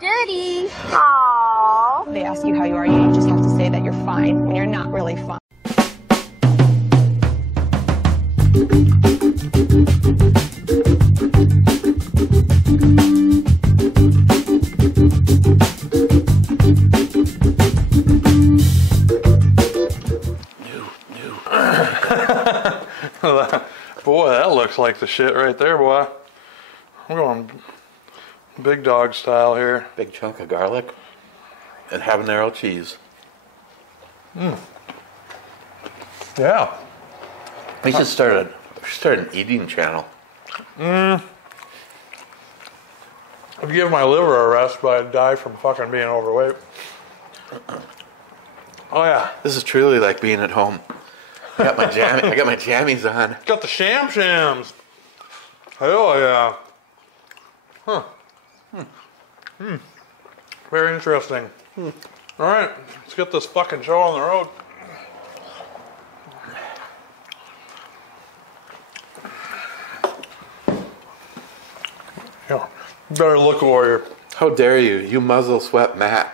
dirty. Aww. They ask you how you are, you just have to say that you're fine when you're not really fine. Boy, that looks like the shit right there, boy. I'm going big dog style here. Big chunk of garlic and habanero cheese. Yeah. We should start an eating channel. I'd give my liver a rest, but I'd die from fucking being overweight. Oh yeah. This is truly like being at home. I got my jammies on. Got the shams. Hell yeah. Huh. Very interesting. All right, let's get this fucking show on the road. Yeah, better look, warrior. How dare you? You muzzle sweat Matt.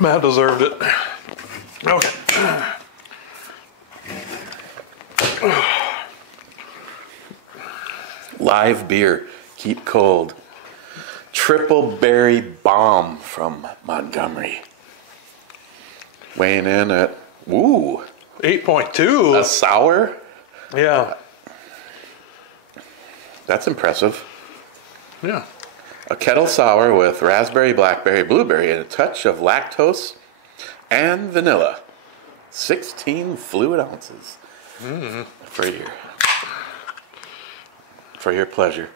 Matt deserved it. Okay. Live beer. Keep cold. Triple berry bomb from Montgomery. Weighing in at, 8.2. a sour? Yeah. That's impressive. Yeah. A kettle sour with raspberry, blackberry, blueberry, and a touch of lactose and vanilla. 16 fluid ounces. For your pleasure.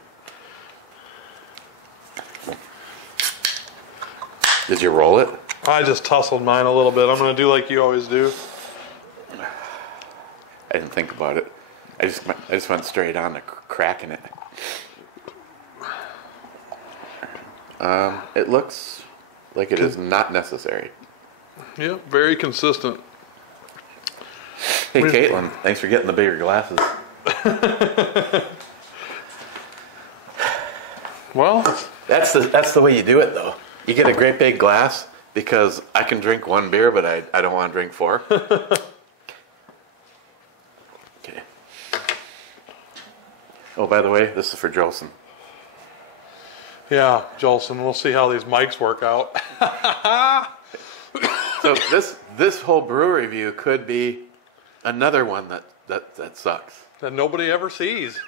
Did you roll it? I just tussled mine a little bit. I'm going to do like you always do. I didn't think about it. I just went straight on to cracking it. It looks like it is not necessary. Yeah, very consistent. Hey, Caitlin, thanks for getting the bigger glasses. Well, That's the way you do it, though. You get a great big glass because I can drink one beer, but I don't want to drink 4. Okay. Oh, by the way, this is for Jolson. yeah, Jolson, we'll see how these mics work out. So this whole brew review could be another one that sucks. That nobody ever sees.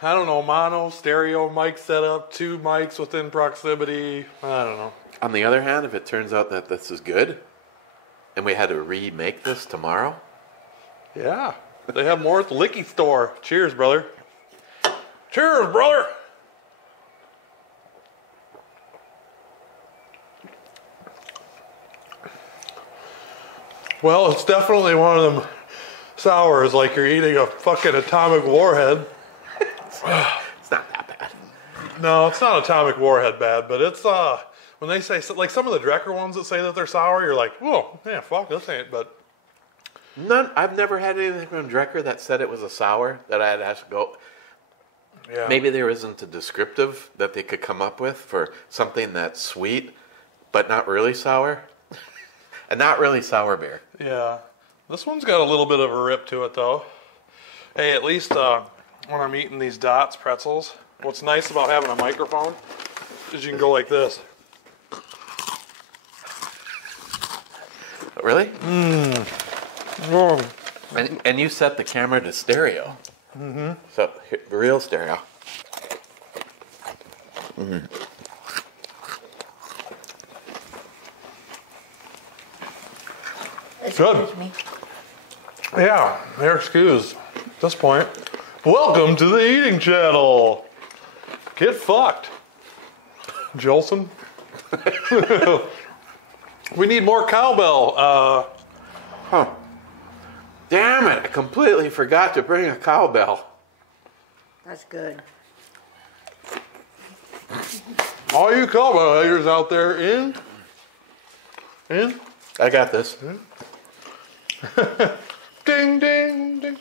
I don't know, mono, stereo mic setup, 2 mics within proximity. I don't know. On the other hand, if it turns out that this is good, and we had to remake this tomorrow, Yeah, they have more at the liquor store. Cheers, brother. Cheers, brother. Well, it's definitely one of them sours like you're eating a fucking atomic warhead. it's not that bad. No, it's not atomic warhead bad, but it's when they say like some of the Drecker ones that say that they're sour, you're like, whoa, yeah, fuck, this ain't. But I've never had anything from Drecker that said it was a sour that I had asked to go. yeah, Maybe there isn't a descriptive that they could come up with for something that's sweet, but not really sour. A not really sour beer. yeah. This one's got a little bit of a rip to it though. Hey, at least when I'm eating these Dots pretzels, what's nice about having a microphone is you can go like this. Really? Oh. And you set the camera to stereo. Mm-hmm. So real stereo. Good. Yeah, they're excused at this point. Welcome to the eating channel. Get fucked, Jolson. We need more cowbell. Damn it! I completely forgot to bring a cowbell. That's good. All you cowbell haters out there, in? I got this. Ding, ding, ding.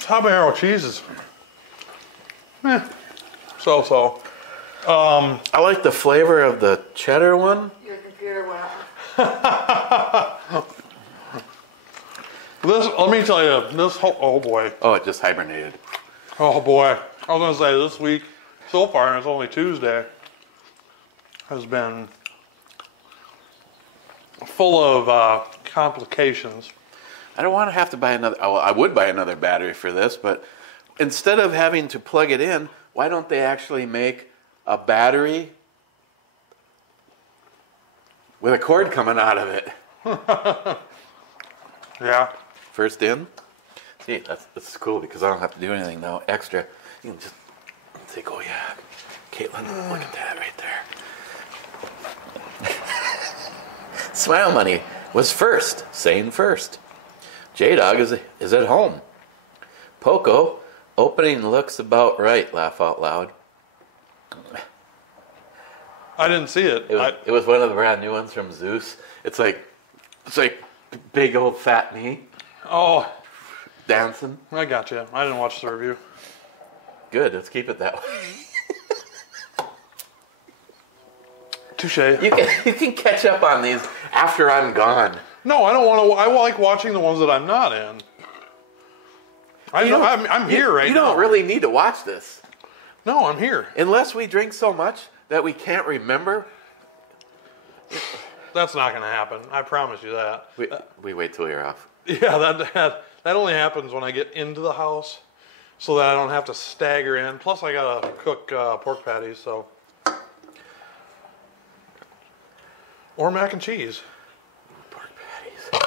Habanero cheeses. So. I like the flavor of the cheddar one. Your computer went off. This, let me tell you, this whole, oh boy. Oh, it just hibernated. Oh boy. I was going to say this week, so far, and it's only Tuesday, has been full of complications. I don't want to have to buy another. Well, I would buy another battery for this, but instead of having to plug it in, why don't they actually make a battery with a cord coming out of it? Yeah. First in. See, that's cool because I don't have to do anything now extra. You can just say, oh yeah, Caitlin, look at that right there. Smile Money was first, saying first. J-Dog is at home. Poco, opening looks about right, laugh out loud. I didn't see it. It was one of the brand new ones from Zeus. It's like big old fat me Oh, dancing. I got you. I didn't watch the review. Good, let's keep it that way. Touche. You can catch up on these after I'm No, I don't want to. I like watching the ones that I'm not in. I'm here right now. You don't really need to watch this. No, I'm here. Unless we drink so much that we can't remember. That's not going to happen. I promise you that. We wait till you're off. Yeah, that only happens when I get into the house, so that I don't have to stagger in. Plus, I gotta cook pork patties, so or mac and cheese, Pork patties.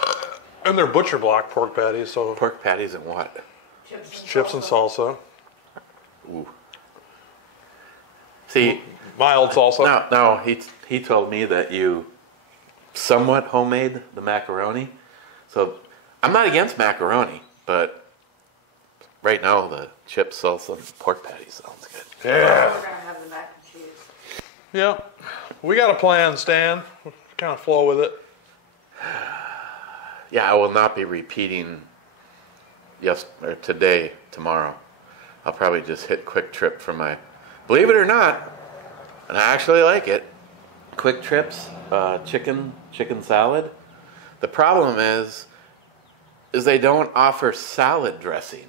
and they're butcher block pork patties, so Pork patties and what? chips and salsa, Ooh. See, mild salsa. now he told me that you somewhat homemade the macaroni. So I'm not against macaroni, but right now the chips, salsa, and pork patty sounds good. Yeah, We're gonna have the mac and cheese. yeah. We got a plan, Stan. Kind of flow with it. Yeah, I will not be repeating tomorrow. I'll probably just hit Quick Trip for my, believe it or not, and I actually like it. Quick Trips, chicken salad. The problem is they don't offer salad dressing.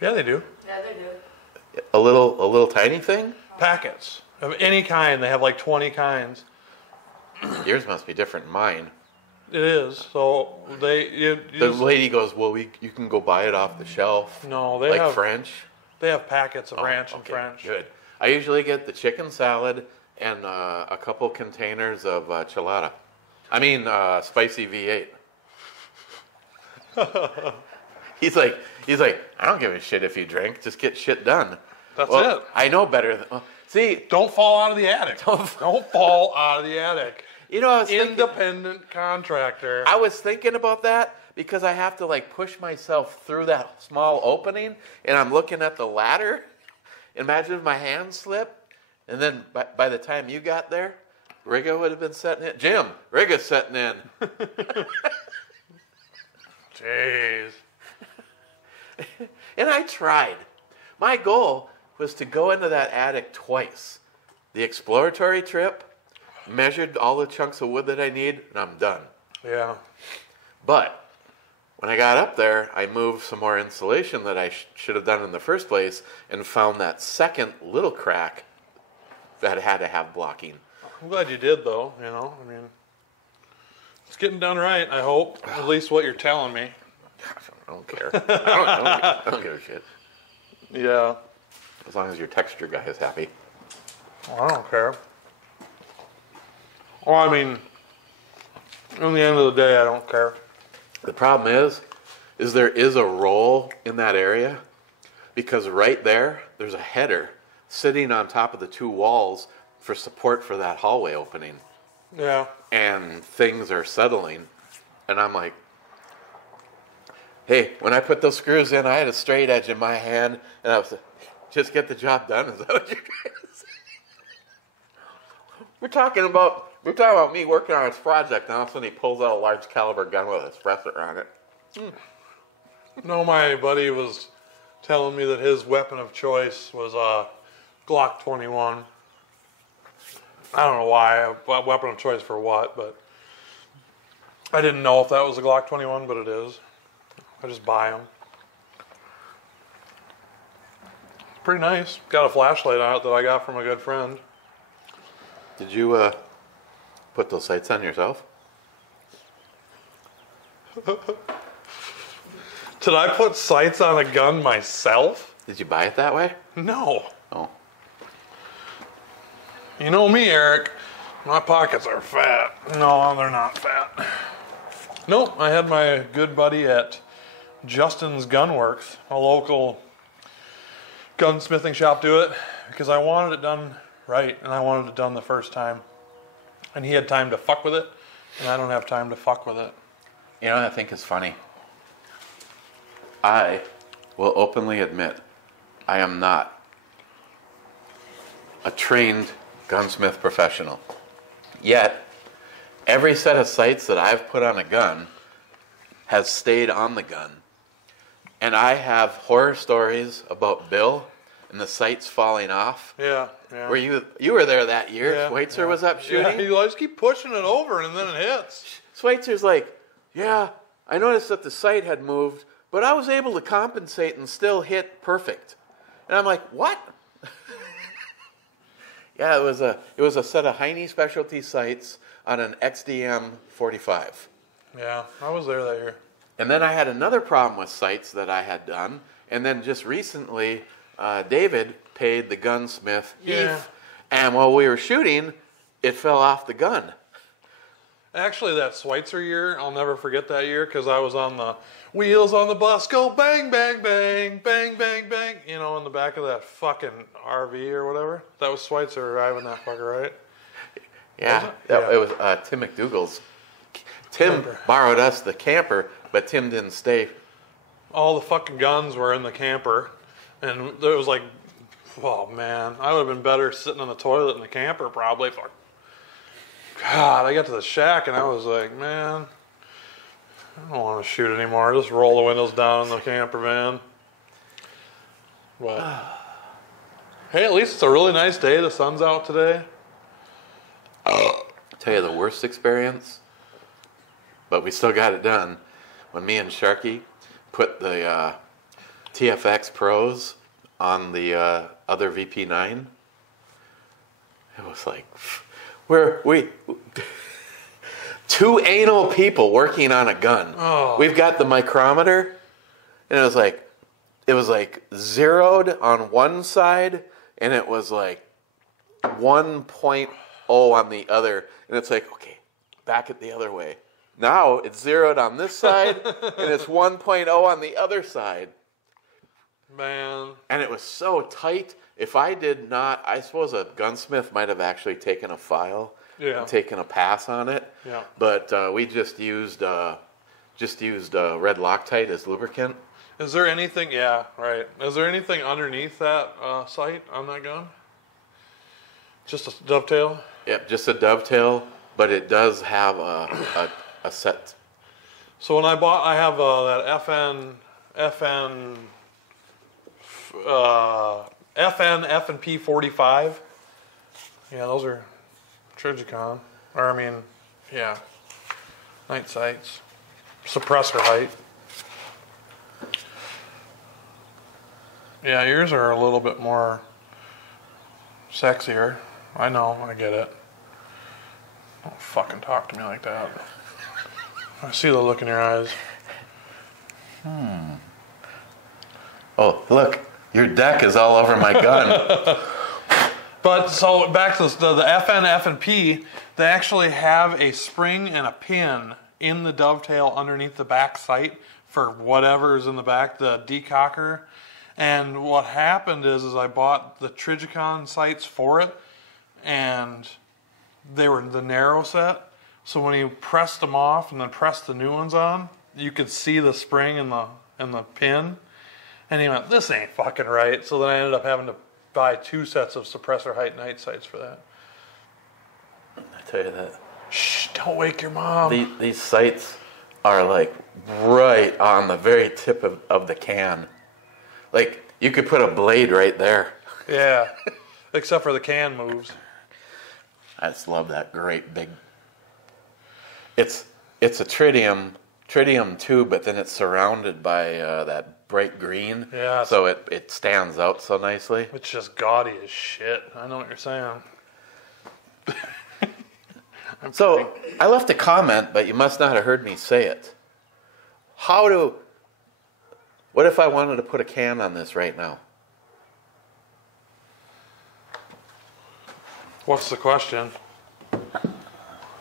Yeah, they do. Yeah, they do. A little tiny thing. Packets of any kind. They have like 20 kinds. Yours must be different than mine. It is. So The lady goes, well, you can go buy it off the shelf. No, they like have French. They have packets of Oh, ranch and okay, French. Good. I usually get the chicken salad and a couple containers of chilada. I mean, spicy V8. He's like, I don't give a shit if you drink. Just get shit done. That's Well, it. I know better than. See, Don't fall out of the attic. Don't fall out of the attic. you know, Independent contractor. I was thinking about that because I have to like push myself through that small opening, and I'm looking at the ladder. Imagine if my hand slipped, and then by the time you got there, Rigga would have been setting in. Jim, Rigga's setting in. Jeez. And I tried. My goal was to go into that attic twice. The exploratory trip, measured all the chunks of wood that I need, and I'm done. Yeah. But when I got up there, I moved some more insulation that I should have done in the first place and found that second little crack that had to have blocking. I'm glad you did, though. You know, I mean, it's getting done right, I hope. At least what you're telling me. I don't care. I don't give a shit. Yeah. As long as your texture guy is happy. Well, I don't care. Well, I mean, in the end of the day, I don't care. The problem is there is a roll in that area because right there's a header sitting on top of the two walls for support for that hallway opening. Yeah. And things are settling. And I'm like, hey, when I put those screws in, I had a straight edge in my hand, and I was just get the job done. Is that what you're trying to say? We're talking about me working on this project, and all of a sudden he pulls out a large caliber gun with a suppressor on it. No, my buddy was telling me that his weapon of choice was a Glock 21. I don't know why, weapon of choice for what, but I didn't know if that was a Glock 21, but it is. I just buy them. Pretty nice. Got a flashlight on it that I got from a good friend. Did you put those sights on yourself? Did I put sights on a gun myself? Did you buy it that way? No. Oh. You know me, Eric. My pockets are fat. No, they're not fat. Nope, I had my good buddy at Justin's Gunworks, a local gunsmithing shop, do it because I wanted it done right and I wanted it done the first time. And he had time to fuck with it, and I don't have time to fuck with it. You know what I think is funny? I will openly admit I am not a trained gunsmith professional. Yet, every set of sights that I've put on a gun has stayed on the gun. And I have horror stories about Bill and the sights falling off. Yeah. Were you were there that year? Yeah, Schweitzer was up shooting? Yeah, I just keep pushing it over and then it hits. Schweitzer's like, yeah, I noticed that the sight had moved, but I was able to compensate and still hit perfect. And I'm like, what? Yeah, it was a set of Heine specialty sights on an XDM 45. Yeah, I was there that year. And then I had another problem with sights that I had done. And then just recently, David paid the gunsmith Heath. Yeah. And while we were shooting, it fell off the gun. Actually, that Schweitzer year, I'll never forget that year because I was on the wheels on the bus go bang, bang, bang, bang, bang, bang, you know, in the back of that fucking RV or whatever. That was Schweitzer driving that fucker, right? Yeah, Yeah. It was Tim McDougall's. Tim Camper. borrowed us the camper, but Tim didn't stay. All the fucking guns were in the camper, and there was like, oh man, I would have been better sitting on the toilet in the camper probably. God, I got to the shack and I was like, man, I don't want to shoot anymore. Just roll the windows down in the camper van. But hey, at least it's a really nice day. The sun's out today. Tell you the worst experience, but we still got it done. When me and Sharky put the TFX Pros on the other VP9, it was like, we two anal people working on a gun. Oh. We've got the micrometer, and it was like zeroed on one side, and it was like 1.0 on the other, and it's like, okay, back it the other way. Now it's zeroed on this side, and it's 1.0 on the other side. Man. And it was so tight. If I did not, I suppose a gunsmith might have actually taken a file and taken a pass on it. Yeah. But we just used red Loctite as lubricant. Is there anything, yeah, right. Is there anything underneath that sight on that gun? Just a dovetail? Yep, just a dovetail, but it does have a set. So when I have that FN F&P 45. Yeah, those are Trigicon. Or I mean, yeah, night sights, suppressor height. Yeah, yours are a little bit more sexier. I know, I get it. Don't fucking talk to me like that. I see the look in your eyes. Oh, look, your deck is all over my gun. But so back to the FN F&P, they actually have a spring and a pin in the dovetail underneath the back sight for whatever's in the back, the decocker. And what happened is I bought the Trigicon sights for it, and they were the narrow set. So when you pressed them off and then pressed the new ones on, you could see the spring and the pin. And he went, this ain't fucking right. So then I ended up having to buy 2 sets of suppressor height night sights for that. I tell you that. Shh, don't wake your mom. These sights are like right on the very tip of the can. Like, you could put a blade right there. Yeah. Except for the can moves. I just love that great big. It's a tritium tube, but then it's surrounded by that bright green. Yeah. So it stands out so nicely. It's just gaudy as shit. I know what you're saying. So I left a comment, but you must not have heard me say it. What if I wanted to put a can on this right now? What's the question?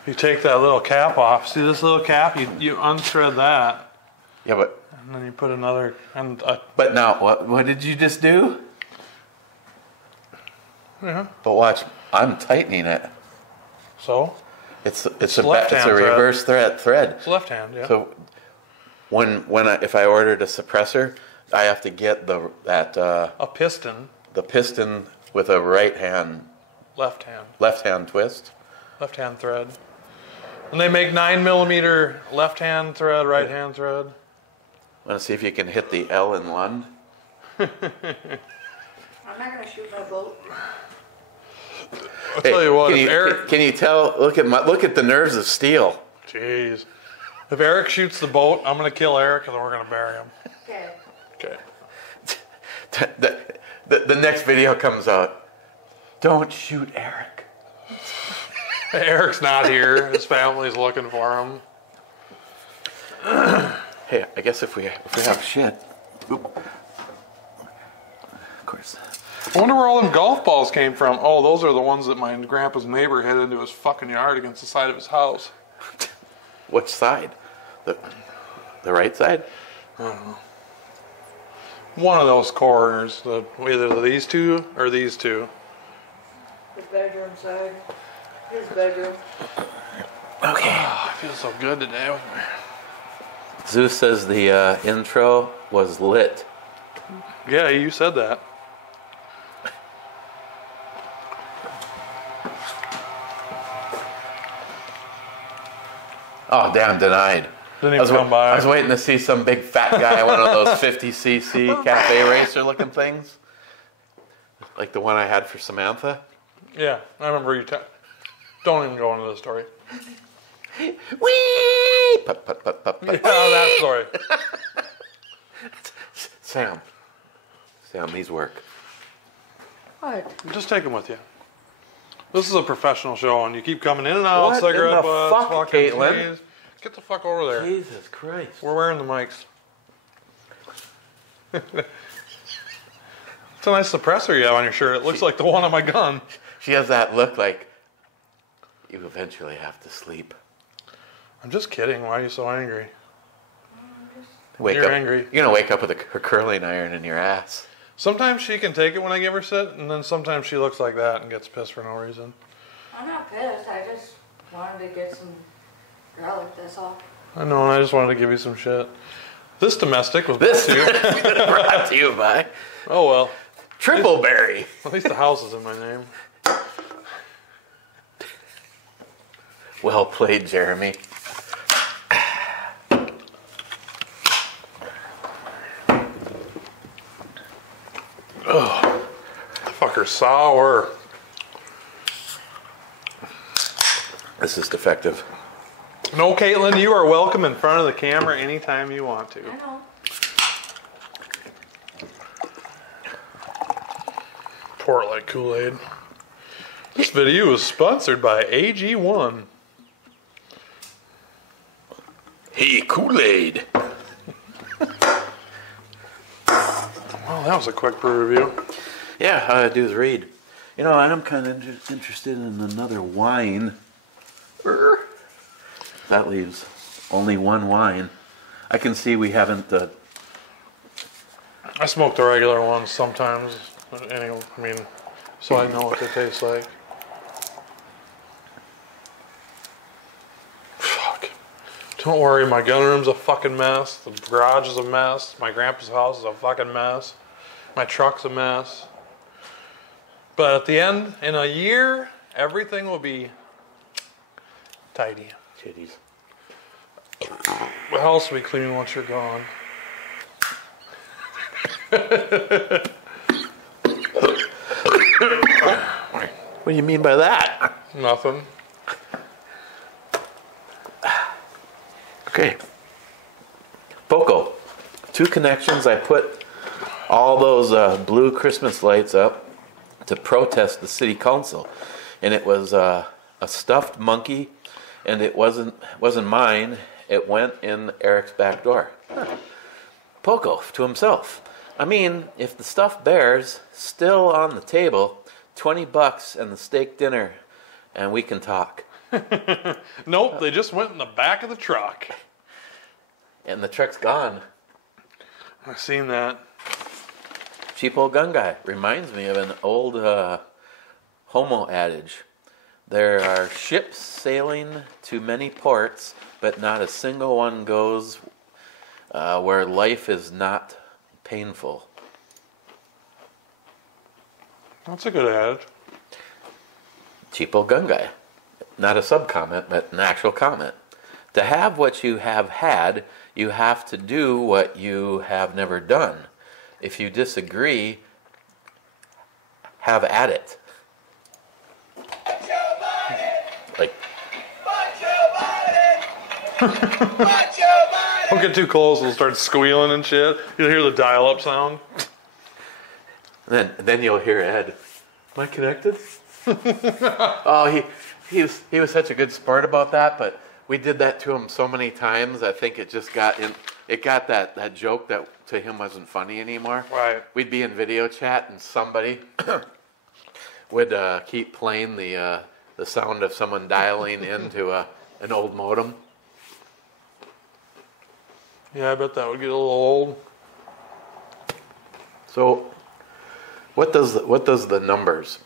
You take that little cap off. See this little cap? You unthread that, Yeah, but and then you put another. but now what did you just do? Yeah. But watch, I'm tightening it. So It's left-hand a thread. reverse thread. it's left hand. Yeah. So if I ordered a suppressor, I have to get the piston. piston with a left hand twist. Left hand thread. And they make 9mm left hand thread, right hand thread. Want to see if you can hit the L in Lund? I'm not gonna shoot my boat. I'll tell you what, can if you, Eric. can you tell? Look at the nerves of steel. Jeez. If Eric shoots the boat, I'm going to kill Eric and then we're going to bury him. Okay. Okay. The next video comes out. Don't shoot Eric. Eric's not here. His family's looking for him. Hey, I guess if we have shit. Oop. Of course. I wonder where all them golf balls came from. Oh, those are the ones that my grandpa's neighbor hid into his fucking yard against the side of his house. Which side? The right side? I don't know. One of those corners. Either these two or these two. The bedroom side. His bedroom. Okay. Oh, I feel so good today. Zeus says the intro was lit. Yeah, you said that. Oh, damn, denied. Didn't even come by. I was waiting to see some big fat guy in one of those 50cc cafe racer looking things. Like the one I had for Samantha. Yeah, I remember you. Don't even go into the story. Whee! Pup, pup, pup, pup, Yeah, pup. that story. Sam, these work. What? Just take them with you. This is a professional show, and you keep coming in and out. What in Cigarette the butts, fuck, fucking Caitlin? teas. Get the fuck over there. Jesus Christ. We're wearing the mics. It's a nice suppressor you have on your shirt. It looks like the one on my gun. She has that look like you eventually have to sleep. I'm just kidding. Why are you so angry? Wake You're up. angry. You're gonna wake up with her curling iron in your ass. Sometimes she can take it when I give her sit, and then sometimes she looks like that and gets pissed for no reason. I'm not pissed. I just wanted to get some garlic, that's all. I know, and I just wanted to give you some shit. This domestic was This brought to you. brought to you by Oh well. Tripleberry. At least the house is in my name. Well played, Jeremy. Fucker's sour. This is defective. No, Caitlin, you are welcome in front of the camera anytime you want to. I know. Pour it like Kool-Aid. This video is sponsored by AG1. Hey, Kool-Aid. Well, that was a quick brew review. Yeah, all I do is read. You know, I'm kind of interested in another wine. That leaves only one wine. I can see we haven't. I smoke the regular ones sometimes. Anyway, I mean, so I know what they taste like. Fuck. Don't worry, my gun room's a fucking mess. The garage is a mess. My grandpa's house is a fucking mess. My truck's a mess. But at the end, in a year, everything will be tidy. Titties. The house will be clean once you're gone. What do you mean by that? Nothing. Okay. Poco. 2 connections. I put all those blue Christmas lights up to protest the city council. And it was a stuffed monkey, and it wasn't mine. It went in Eric's back door. Poco to himself. I mean, if the stuffed bear's still on the table, $20 and the steak dinner, and we can talk. Nope, they just went in the back of the truck. And the truck's gone. I've seen that. Cheap old gun guy. Reminds me of an old homo adage. There are ships sailing to many ports, but not a single one goes where life is not painful. That's a good adage. Cheap old gun guy. Not a sub-comment, but an actual comment. To have what you have had, you have to do what you have never done. If you disagree, have at it. Like, Don't get too close, it'll start squealing and shit. You'll hear the dial-up sound. then you'll hear Ed. Am I connected? Oh, he was such a good sport about that, but we did that to him so many times. I think it just got in. It got that joke that to him wasn't funny anymore. Right. We'd be in video chat and somebody would keep playing the sound of someone dialing into an old modem. Yeah, I bet that would get a little old. So, what does the numbers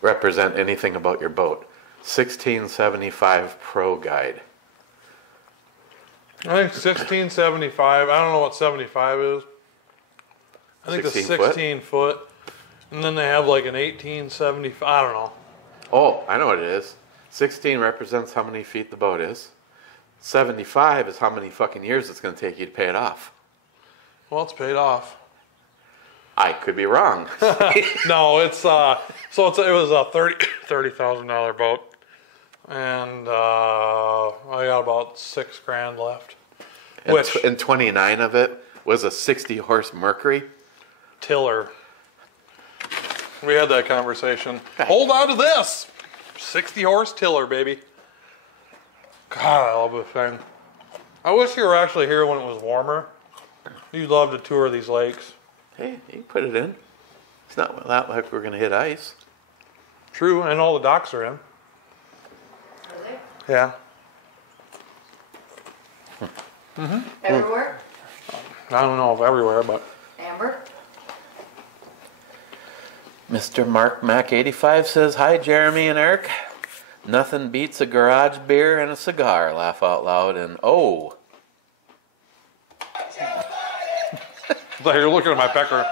represent anything about your boat? 1675 Pro Guide. I think 1675. I don't know what 75 is. I think the 16 foot. And then they have like an 1875. I don't know. Oh, I know what it is. 16 represents how many feet the boat is. 75 is how many fucking years it's going to take you to pay it off. Well, it's paid off. I could be wrong. No, it was a $30,000 boat, and I got about $6,000 left. And 29 of it was a 60-horse Mercury. Tiller. We had that conversation. Hold on to this! 60-horse tiller, baby. God, I love this thing. I wish you were actually here when it was warmer. You'd love to tour these lakes. Hey, you can put it in. It's not like we're going to hit ice. True, and all the docks are in. Really? Yeah. Everywhere? I don't know if everywhere, but... Amber? Mr. Mark Mac 85 says, "Hi, Jeremy and Eric. Nothing beats a garage beer and a cigar. Laugh out loud and oh." Like you're looking at my pecker.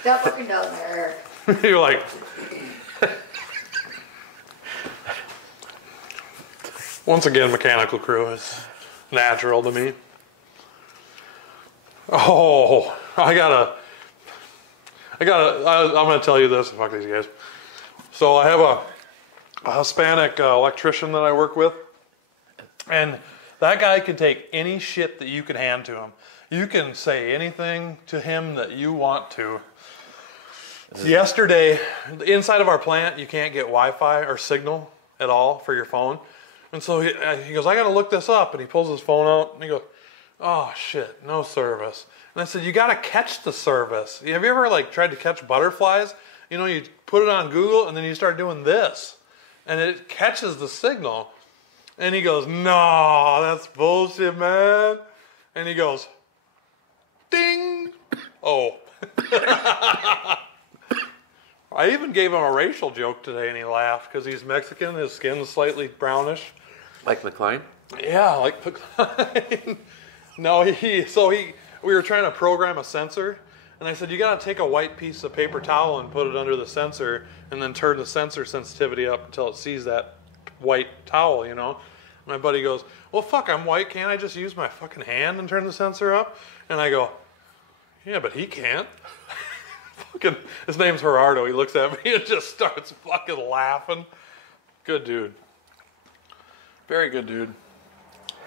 Stop looking down there. You're like... Once again, mechanical crew is natural to me. Oh, I'm going to tell you this. Fuck these guys. So I have a Hispanic electrician that I work with. And that guy can take any shit that you can hand to him. You can say anything to him that you want to. Yesterday, inside of our plant, you can't get Wi-Fi or signal at all for your phone. And so he goes, "I got to look this up." And he pulls his phone out and he goes, "Oh shit, no service." And I said, "You got to catch the service. Have you ever like tried to catch butterflies? You know, you put it on Google and then you start doing this and it catches the signal." And he goes, "No, that's bullshit, man." And he goes, "Ding." Oh. I even gave him a racial joke today and he laughed because he's Mexican. His skin's slightly brownish. Like McLean? Yeah, like McLean. No, we were trying to program a sensor, and I said, "You got to take a white piece of paper towel and put it under the sensor, and then turn the sensor sensitivity up until it sees that white towel, you know." My buddy goes, well, fuck, I'm white. Can't I just use my fucking hand and turn the sensor up? And I go, yeah, but he can't. Fucking, his name's Gerardo. He looks at me and just starts fucking laughing. Good dude. Very good dude.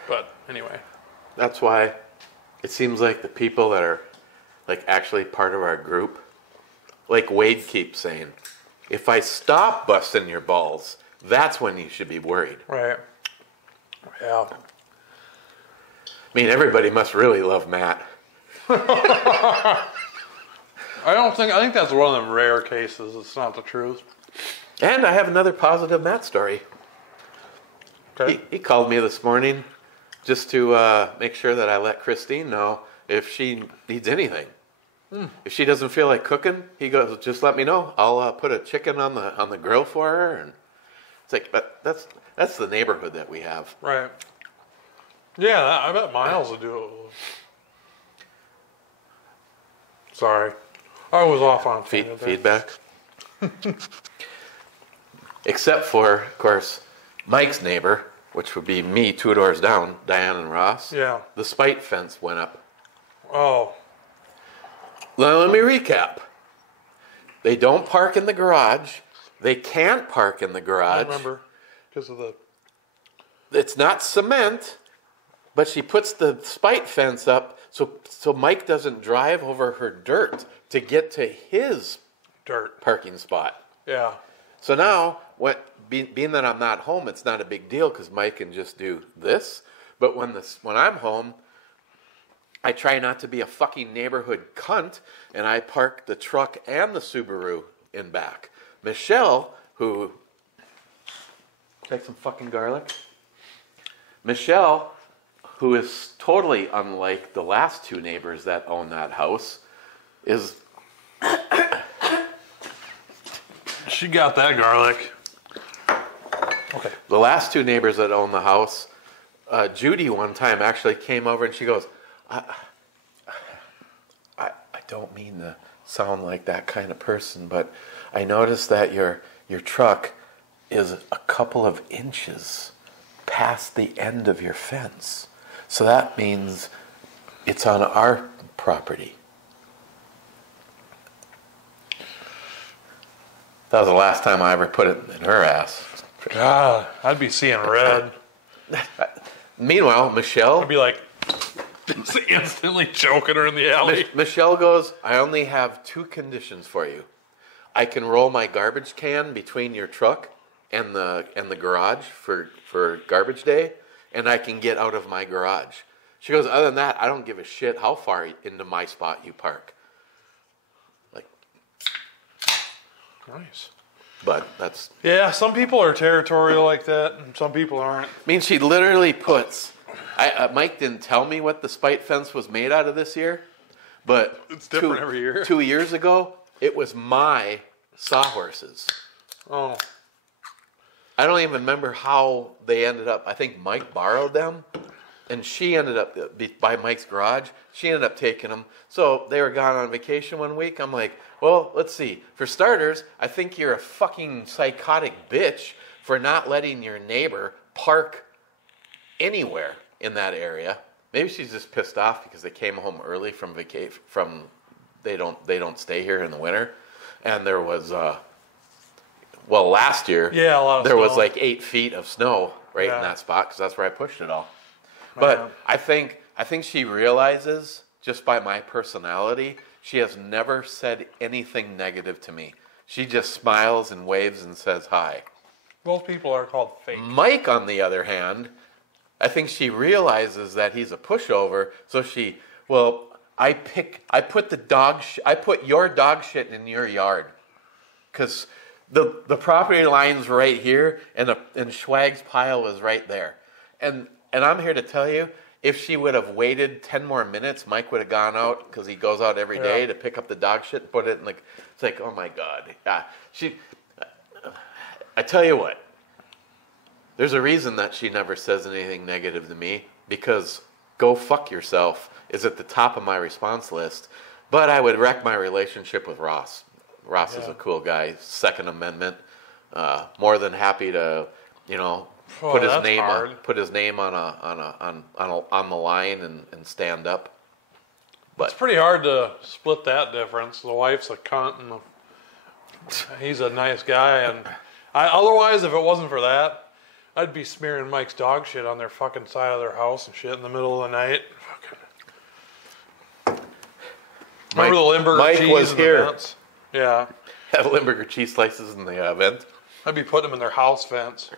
But anyway. That's why it seems like the people that are like actually part of our group, like Wade keeps saying, if I stop busting your balls, that's when you should be worried. Right. Yeah. I mean, everybody must really love Matt. I think that's one of them rare cases. It's not the truth. And I have another positive Matt story. Okay. He called me this morning just to make sure that I let Christine know if she needs anything. If she doesn't feel like cooking, he goes, just let me know. I'll put a chicken on the grill for her. And it's like, but that's the neighborhood that we have. Right. Yeah, I bet Miles would do it. Sorry. I was off on Feedback. Except for, of course, Mike's neighbor, which would be me 2 doors down, Diane and Ross. Yeah. The spite fence went up. Oh. Now, let me recap. They don't park in the garage. They can't park in the garage. I remember. Because of the... It's not cement, but she puts the spite fence up so Mike doesn't drive over her dirt to get to his dirt parking spot. Yeah. So now, being that I'm not home, it's not a big deal because Mike can just do this. But when I'm home, I try not to be a fucking neighborhood cunt, and I park the truck and the Subaru in back. Michelle, who... Take some fucking garlic. Michelle, who is totally unlike the last 2 neighbors that own that house, is... She got that garlic. Okay. The last 2 neighbors that own the house, Judy one time actually came over and she goes, I don't mean to sound like that kind of person, but I noticed that your truck is a couple of inches past the end of your fence. So that means it's on our property. That was the last time I ever put it in her ass. God, I'd be seeing red. Meanwhile, Michelle... I'd be like... instantly choking her in the alley. Michelle goes, I only have 2 conditions for you. I can roll my garbage can between your truck and the garage for garbage day, and I can get out of my garage. She goes, other than that, I don't give a shit how far into my spot you park. Like, nice. But that's... Yeah, some people are territorial like that, and some people aren't. I mean, she literally puts... Mike didn't tell me what the spite fence was made out of this year, but... It's different every year. 2 years ago, it was my sawhorses. Oh. I don't even remember how they ended up. I think Mike borrowed them, and she ended up, by Mike's garage, she ended up taking them. So they were gone on vacation one week. I'm like, well, let's see. For starters, I think you're a fucking psychotic bitch for not letting your neighbor park anywhere in that area. Maybe she's just pissed off because they came home early from vacation. They don't stay here in the winter, and there was last year a lot of there was snow. like 8 feet of snow right in that spot because that's where I pushed it all. But I think she realizes just by my personality, she has never said anything negative to me. She just smiles and waves and says hi. Those people are called fake. Mike, on the other hand, I think she realizes that he's a pushover, so I put your dog shit in your yard, because the property line's right here, and Schwag's pile is right there, and I'm here to tell you, if she would have waited 10 more minutes, Mike would have gone out, because he goes out every day to pick up the dog shit and put it in it's like, oh my God, I tell you what. There's a reason that she never says anything negative to me, because go fuck yourself is at the top of my response list. But I would wreck my relationship with Ross. Ross is a cool guy. Second Amendment. More than happy to, Oh, put his that's name hard. on the line and stand up. But It's pretty hard to split that difference. The wife's a cunt and he's a nice guy. And otherwise, if it wasn't for that, I'd be smearing Mike's dog shit on their fucking side of their house and shit in the middle of the night. Remember the Limburger Mike cheese was in here. the vents? Yeah. Have Limburger cheese slices in the vent. I'd be putting them in their house vents.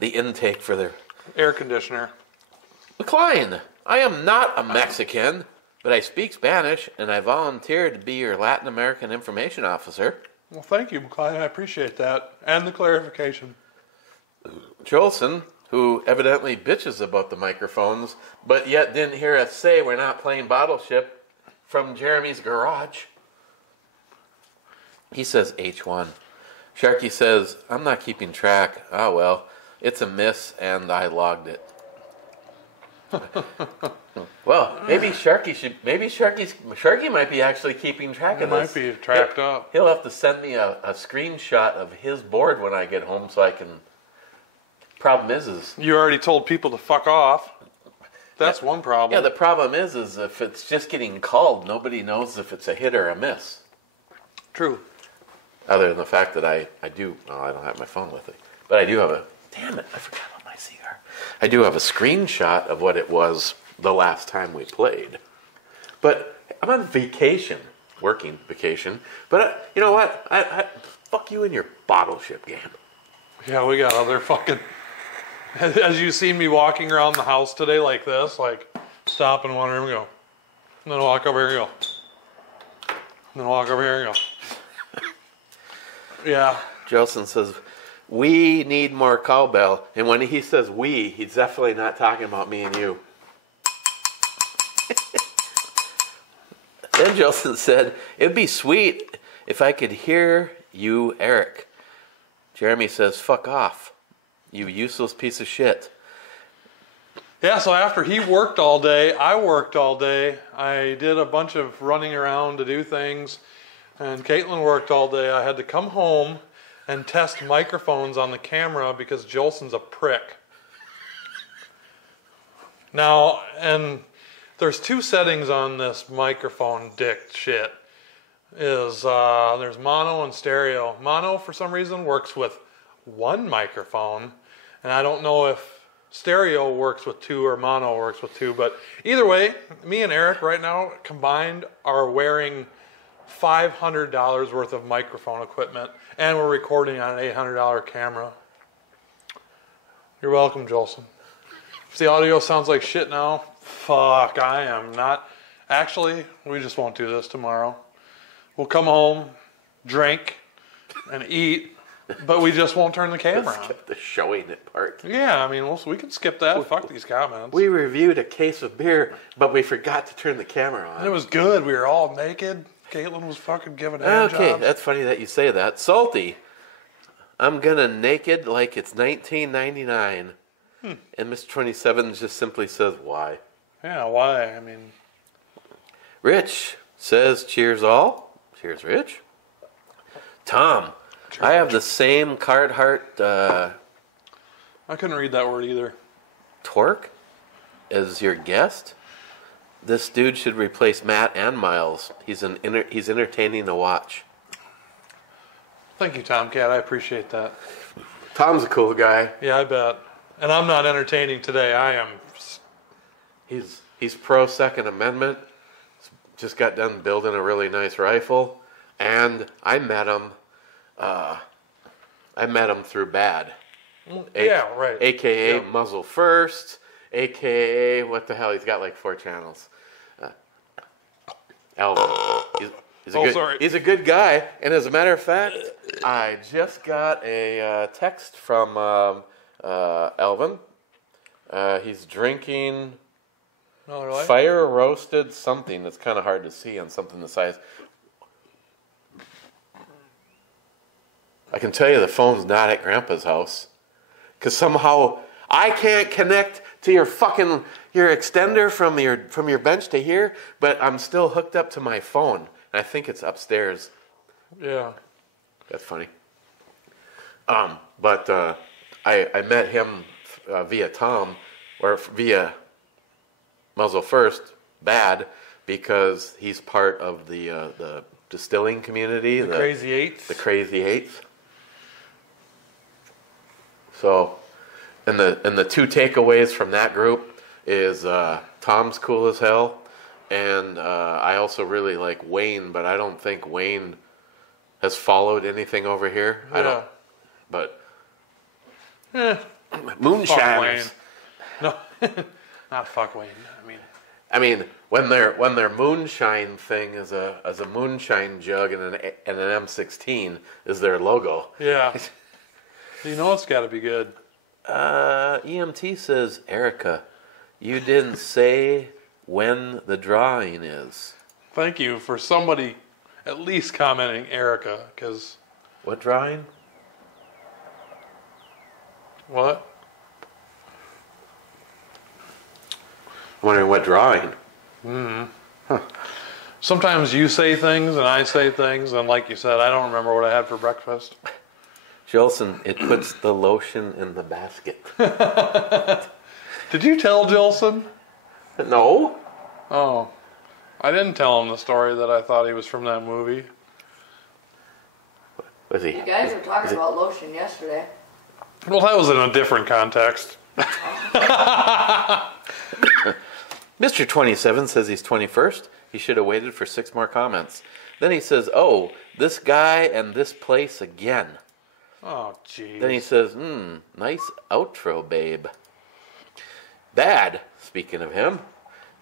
The intake for their Air conditioner. McLean. I am not a Mexican, but I speak Spanish, and I volunteered to be your Latin American information officer. Well, thank you, McLean. I appreciate that. And the clarification. Jolson, who evidently bitches about the microphones, but yet didn't hear us say we're not playing Battleship from Jeremy's garage. He says H1. Sharky says, I'm not keeping track. Oh well, it's a miss and I logged it. Well, maybe Sharky might be actually keeping track of this. Might be tracked up. He'll have to send me a screenshot of his board when I get home so I can... Problem is You already told people to fuck off. That's one problem. yeah, the problem is if it's just getting called, nobody knows if it's a hit or a miss. True. Other than the fact that I don't have my phone with me. But I do have damn it, I forgot about my cigar. I do have a screenshot of what it was the last time we played. But I'm on vacation, working vacation. But you know what? I fuck you in your Battleship game. Yeah, we got other fucking... As you see me walking around the house today like this, like stop in one room and go. And then walk over here and go. And then walk over here and go. Yeah. Jolson says, we need more cowbell. And when he says we, he's definitely not talking about me and you. Then Jolson said, it'd be sweet if I could hear you, Eric. Jeremy says, fuck off, you useless piece of shit. Yeah, so after he worked all day, I worked all day. I did a bunch of running around to do things. And Caitlin worked all day. I had to come home and test microphones on the camera because Jolson's a prick. Now, and there's two settings on this microphone dick shit. There's mono and stereo. Mono, for some reason, works with one microphone, and I don't know if stereo works with two or mono works with two, but either way, me and Eric right now combined are wearing $500 worth of microphone equipment, and we're recording on an $800 camera. You're welcome, Jolson. If the audio sounds like shit now, fuck, I am not. Actually, we just won't do this tomorrow. We'll come home, drink, and eat, but we just won't turn the camera on. Skip the showing it part. Yeah, I mean, we can skip that. Fuck these comments. We reviewed a case of beer, but we forgot to turn the camera on. And it was good. We were all naked. Caitlin was fucking giving hand Okay, jobs. that's funny that you say that. Salty. I'm gonna naked like it's 1999. And Mr. 27 just simply says, why? Yeah, why? I mean... Rich says, cheers all. Cheers, Rich. Tom, I have the same Carhartt I couldn't read that word either. torque as your guest. This dude should replace Matt and Miles. He's entertaining to watch. Thank you, Tomcat. I appreciate that. Tom's a cool guy. Yeah, I bet. And I'm not entertaining today. I am... He's pro Second Amendment. Just got done building a really nice rifle, and I met him through Bad. Yeah, right. AKA Yep. Muzzle First, AKA what the hell? He's got like 4 channels. Alvin. He's a good guy, and as a matter of fact, I just got a text from Alvin. He's drinking. No, really? Fire roasted something that's kind of hard to see on something the size. I can tell you the phone's not at Grandpa's house. Because somehow I can't connect to your extender from your bench to here, but I'm still hooked up to my phone. And I think it's upstairs. Yeah. But I met him via Tom, or via Muzzle First, Bad, because he's part of the distilling community. The Crazy Eights. The Crazy Eights. So, and the two takeaways from that group is Tom's cool as hell, and I also really like Wayne, but I don't think Wayne has followed anything over here. Yeah. I don't. But Fuck moonshine. Wayne. No, not fuck Wayne. I mean, when their moonshine thing is a moonshine jug and an M16 is their logo. Yeah. You know it's got to be good. EMT says, Erica, you didn't say when the drawing is. Thank you for somebody at least commenting Erica, because... What drawing? What? I'm wondering what drawing. Sometimes you say things and I say things, and like you said, I don't remember what I had for breakfast. Jolson, it puts the lotion in the basket. Did you tell Jilson? No. Oh. I didn't tell him the story that I thought he was from that movie. Was he? You guys were talking about lotion yesterday. Well, that was in a different context. Mr. 27 says he's 21st. He should have waited for 6 more comments. Then he says, oh, this guy and this place again. Oh, jeez. Then he says, nice outro, babe. Bad, speaking of him,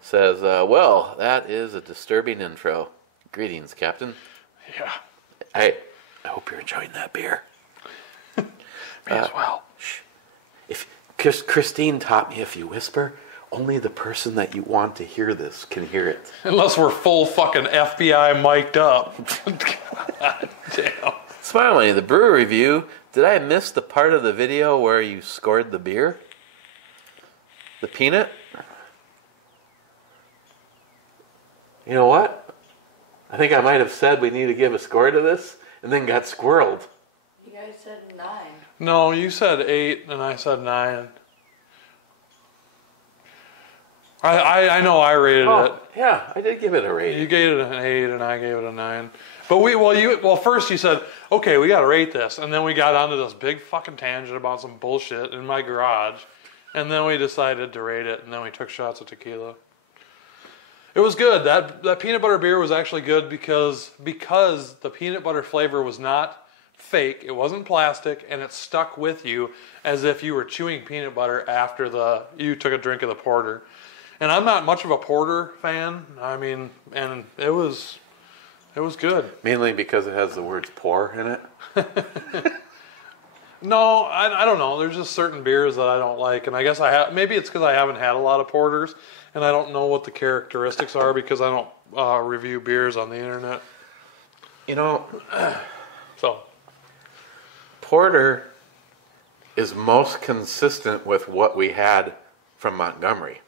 says, well, that is a disturbing intro. Greetings, Captain. Yeah. I hope you're enjoying that beer. Me as well. Shh. If Christine taught me if you whisper, only the person that you want to hear this can hear it. Unless we're full fucking FBI mic'd up. God damn. Smiley, the brew review. Did I miss the part of the video where you scored the beer? The peanut? You know what? I think I might have said we need to give a score to this, and then got squirreled. You guys said 9. No, you said 8 and I said 9. I know I rated it. Yeah, I did give it a rating. You gave it an 8 and I gave it a 9. But first you said, okay, we gotta rate this, and then we got onto this big fucking tangent about some bullshit in my garage, and then we decided to rate it, and then we took shots of tequila. It was good. That peanut butter beer was actually good because the peanut butter flavor was not fake, it wasn't plastic, and it stuck with you as if you were chewing peanut butter after you took a drink of the porter. And I'm not much of a porter fan. I mean, and it was good. Mainly because it has the words pour in it. No, I don't know. There's just certain beers that I don't like, and I guess maybe it's because I haven't had a lot of porters, and I don't know what the characteristics are because I don't review beers on the internet. You know, So, porter is most consistent with what we had from Montgomery.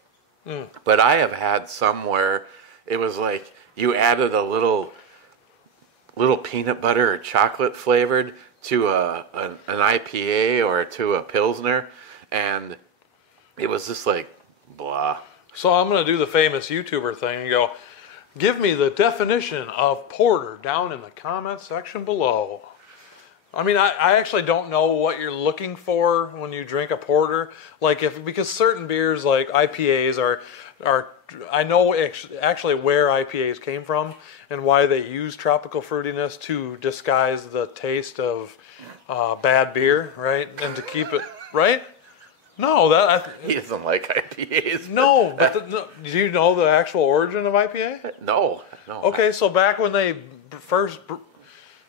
But I have had some where it was like you added a little peanut butter or chocolate flavored to an IPA or to a Pilsner, and it was just like blah. so I'm going to do the famous YouTuber thing and go, give me the definition of porter down in the comments section below. I mean, I actually don't know what you're looking for when you drink a porter. Because certain beers like IPAs are I know actually where IPAs came from and why they use tropical fruitiness to disguise the taste of bad beer, right? And to keep it, right? No, He doesn't like IPAs. no, but do you know the actual origin of IPA? No. Okay, so back when they first...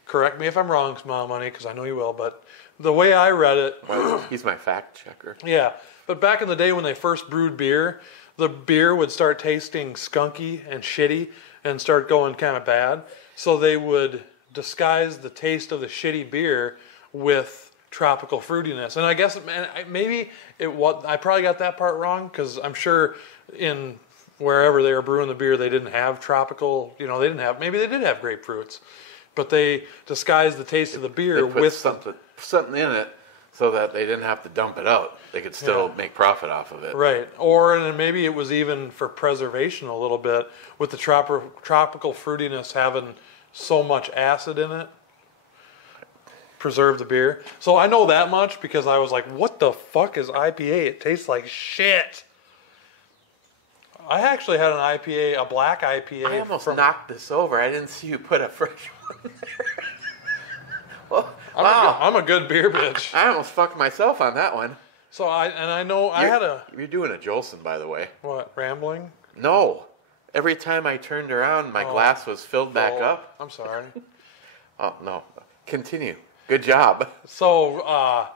Correct me if I'm wrong, Smile Money, because I know you will, but the way I read it... He's my fact checker. Yeah, but back in the day when they first brewed beer, the beer would start tasting skunky and shitty and start going kind of bad. So they would disguise the taste of the shitty beer with tropical fruitiness. And I guess maybe I probably got that part wrong because I'm sure in wherever they were brewing the beer, they didn't have tropical, maybe they did have grapefruits. But they disguised the taste of the beer They put with something in it so that they didn't have to dump it out. They could still make profit off of it. Right. Or and maybe it was even for preservation a little bit with the tropical fruitiness having so much acid in it. Preserve the beer. So I know that much because I was like, what the fuck is IPA? It tastes like shit. I actually had an IPA, a black IPA. I almost knocked this over. I didn't see you put a fresh one there. Well, I'm a good beer bitch. I almost fucked myself on that one. So I had a... You're doing a Jolson, by the way. What, rambling? No. Every time I turned around, my glass was filled back up. I'm sorry. Oh, no. Continue. Good job. So I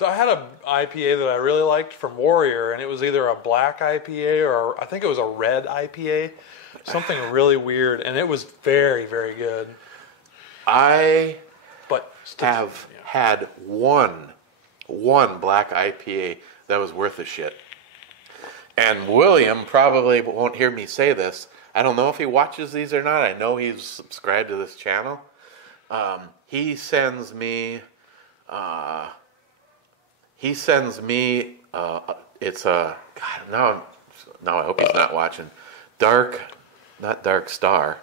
had an IPA that I really liked from Warrior, and it was either a black IPA or I think it was a red IPA. Something really weird, and it was very, very good. I But have had one black IPA that was worth a shit. And William probably won't hear me say this. I don't know if he watches these or not. I know he's subscribed to this channel. He sends me. It's a God. Now I hope he's not watching. Not Dark Star.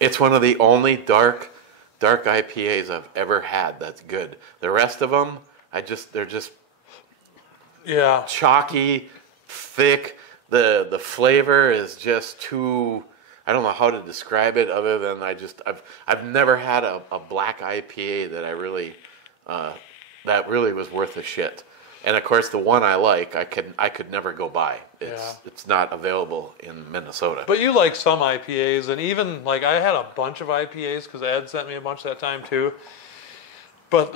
It's one of the only dark IPAs I've ever had. That's good. The rest of them, they're just chalky, thick. The flavor is just too. I don't know how to describe it other than I've never had a black IPA that really was worth a shit. And of course the one I like I could never go buy. It's not available in Minnesota. But you like some IPAs, and even like I had a bunch of IPAs because Ed sent me a bunch that time too. But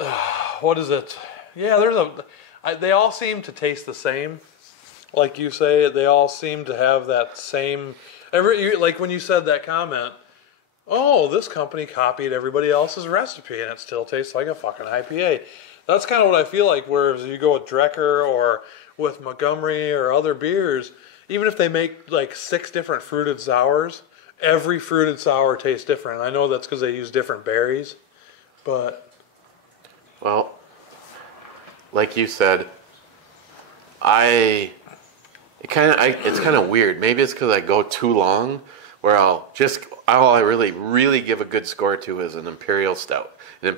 what is it? Yeah, they all seem to taste the same. Like you say, they all seem to have that same. Like when you said that comment, oh, this company copied everybody else's recipe and it still tastes like a fucking IPA. That's kind of what I feel like, whereas you go with Drecker or with Montgomery or other beers, even if they make like 6 different fruited sours, every fruited sour tastes different. I know that's because they use different berries, but... Well, like you said, it's kind of weird. Maybe it's because I go too long, where all I really, really give a good score to is an Imperial Stout. And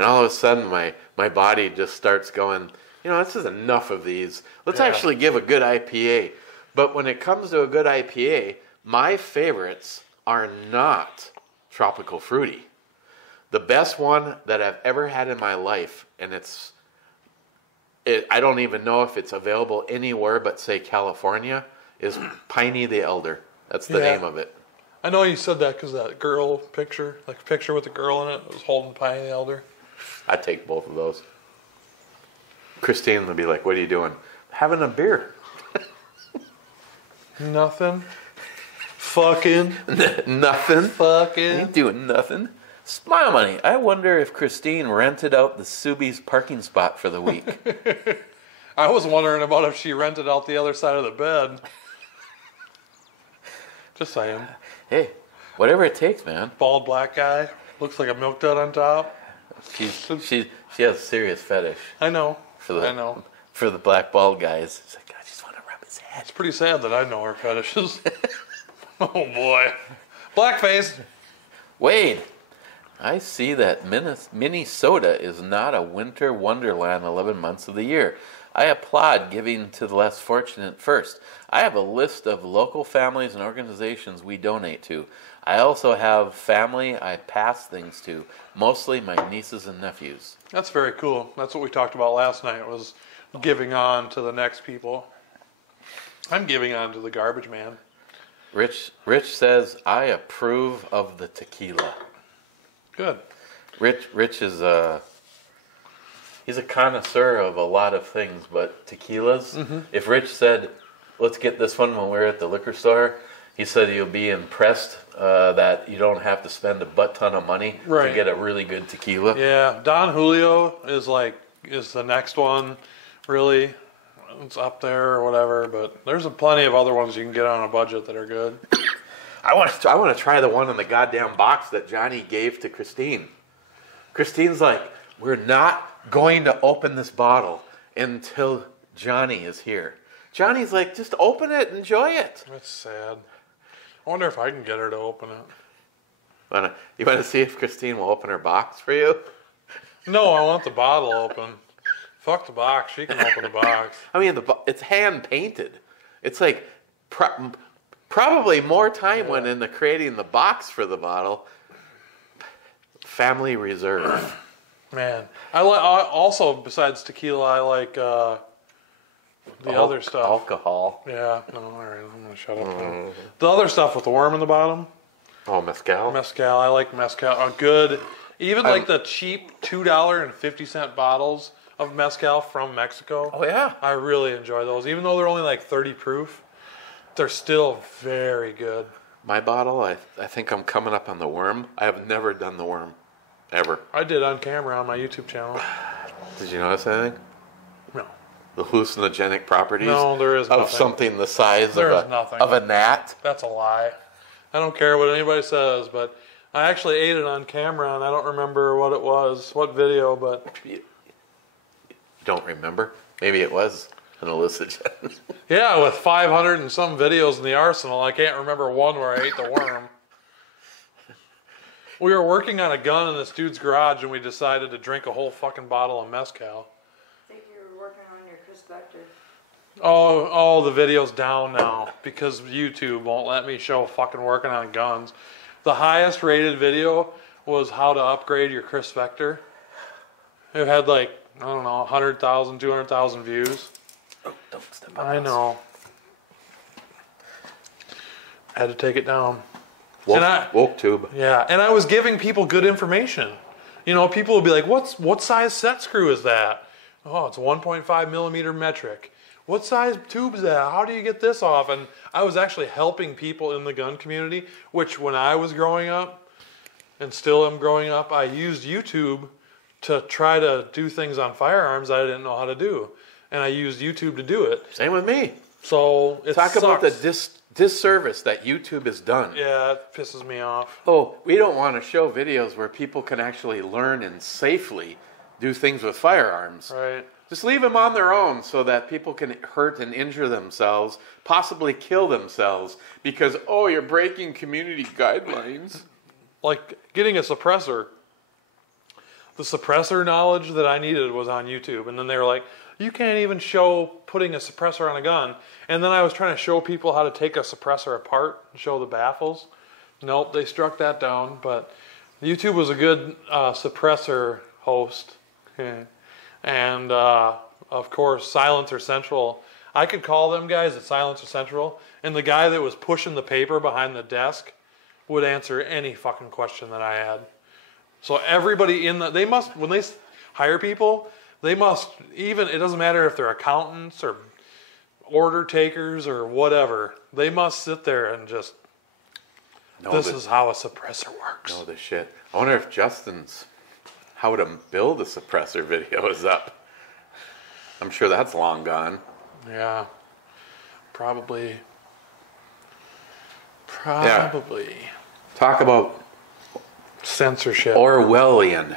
all of a sudden my body just starts going, this is enough of these. Let's actually give a good IPA. But when it comes to a good IPA, my favorites are not tropical fruity. The best one that I've ever had in my life, and I don't even know if it's available anywhere but, say, California, is Piney the Elder. That's the name of it. I know you said that because that girl picture, like a picture with a girl in it, was holding Piney the Elder. I'd take both of those. Christine would be like, what are you doing? Having a beer. Nothing. Fucking. Nothing. Fucking. Ain't doing nothing. Smile money. I wonder if Christine rented out the Subies parking spot for the week. I was wondering about if she rented out the other side of the bed. Just saying. Hey, whatever it takes, man. Bald black guy. Looks like a milk dud on top. She has a serious fetish. I know. I know. For the black bald guys. It's like, I just want to rub his head. It's pretty sad that I know her fetishes. Oh boy. Blackface. Wade. I see that Minnesota is not a winter wonderland 11 months of the year. I applaud giving to the less fortunate first. I have a list of local families and organizations we donate to. I also have family I pass things to, mostly my nieces and nephews. That's very cool. That's what we talked about last night, was giving on to the next people. I'm giving on to the garbage man. Rich says, I approve of the tequila. Good. Rich is he's a connoisseur of a lot of things, but tequilas. Mm-hmm. If Rich said, let's get this one when we're at the liquor store, he said you'll be impressed that you don't have to spend a butt ton of money to get a really good tequila. Yeah, Don Julio is the next one, really. It's up there or whatever, but there's plenty of other ones you can get on a budget that are good. I want to try the one in the goddamn box that Johnny gave to Christine. Christine's like, we're not going to open this bottle until Johnny is here. Johnny's like, just open it, enjoy it. That's sad. I wonder if I can get her to open it. You want to see if Christine will open her box for you? No, I want the bottle open. Fuck the box. She can open the box. I mean, it's hand painted. It's like probably more time went into creating the box for the bottle. Family reserve. Man, I also besides tequila, I like the other stuff. Alcohol. Yeah. No, all right. I'm gonna shut up now. The other stuff with the worm in the bottom. Oh, mezcal. Mezcal. I like mezcal. Good. Even like the cheap $2.50 bottles of mezcal from Mexico. Oh yeah. I really enjoy those. Even though they're only like 30 proof, they're still very good. My bottle, I think I'm coming up on the worm. I have never done the worm. Ever. I did on camera on my YouTube channel. Did you notice anything? No. The hallucinogenic properties? No, there is nothing. Of something the size There is nothing. of a gnat? That's a lie. I don't care what anybody says, but I actually ate it on camera, and I don't remember what it was, what video, but... You don't remember? Maybe it was an hallucinogen. Yeah, with 500 and some videos in the arsenal, I can't remember one where I ate the worm. We were working on a gun in this dude's garage, and we decided to drink a whole fucking bottle of mezcal. I think you were working on your Chris Vector. Oh, the video's down now because YouTube won't let me show fucking working on guns. The highest rated video was how to upgrade your Chris Vector. It had like, I don't know, 100,000, 200,000 views. Oh, don't step on I us. know. I had to take it down. Woke tube. Yeah, and I was giving people good information. You know, people would be like, what size set screw is that? Oh, it's 1.5 millimeter metric. What size tube is that? How do you get this off? And I was actually helping people in the gun community, which when I was growing up, and still am growing up, I used YouTube to try to do things on firearms I didn't know how to do. And I used YouTube to do it. Same with me. So it Talk sucks. about the disservice that YouTube has done. Yeah, it pisses me off. Oh, we don't want to show videos where people can actually learn and safely do things with firearms. Right. Just leave them on their own so that people can hurt and injure themselves, possibly kill themselves, because, oh, you're breaking community guidelines. Like getting a suppressor. The suppressor knowledge that I needed was on YouTube. And then they were like, you can't even show putting a suppressor on a gun. And then I was trying to show people how to take a suppressor apart and show the baffles. Nope, they struck that down. But YouTube was a good suppressor host. And, of course, Silencer Central. I could call them guys at Silencer Central. And the guy that was pushing the paper behind the desk would answer any fucking question that I had. So everybody they must, when they hire people, they must, even, it doesn't matter if they're accountants or order takers or whatever, they must sit there and just, this is how a suppressor works. Know this shit. I wonder if Justin's how to build a suppressor video is up. I'm sure that's long gone. Yeah. Probably. Yeah. Talk about Censorship. Orwellian.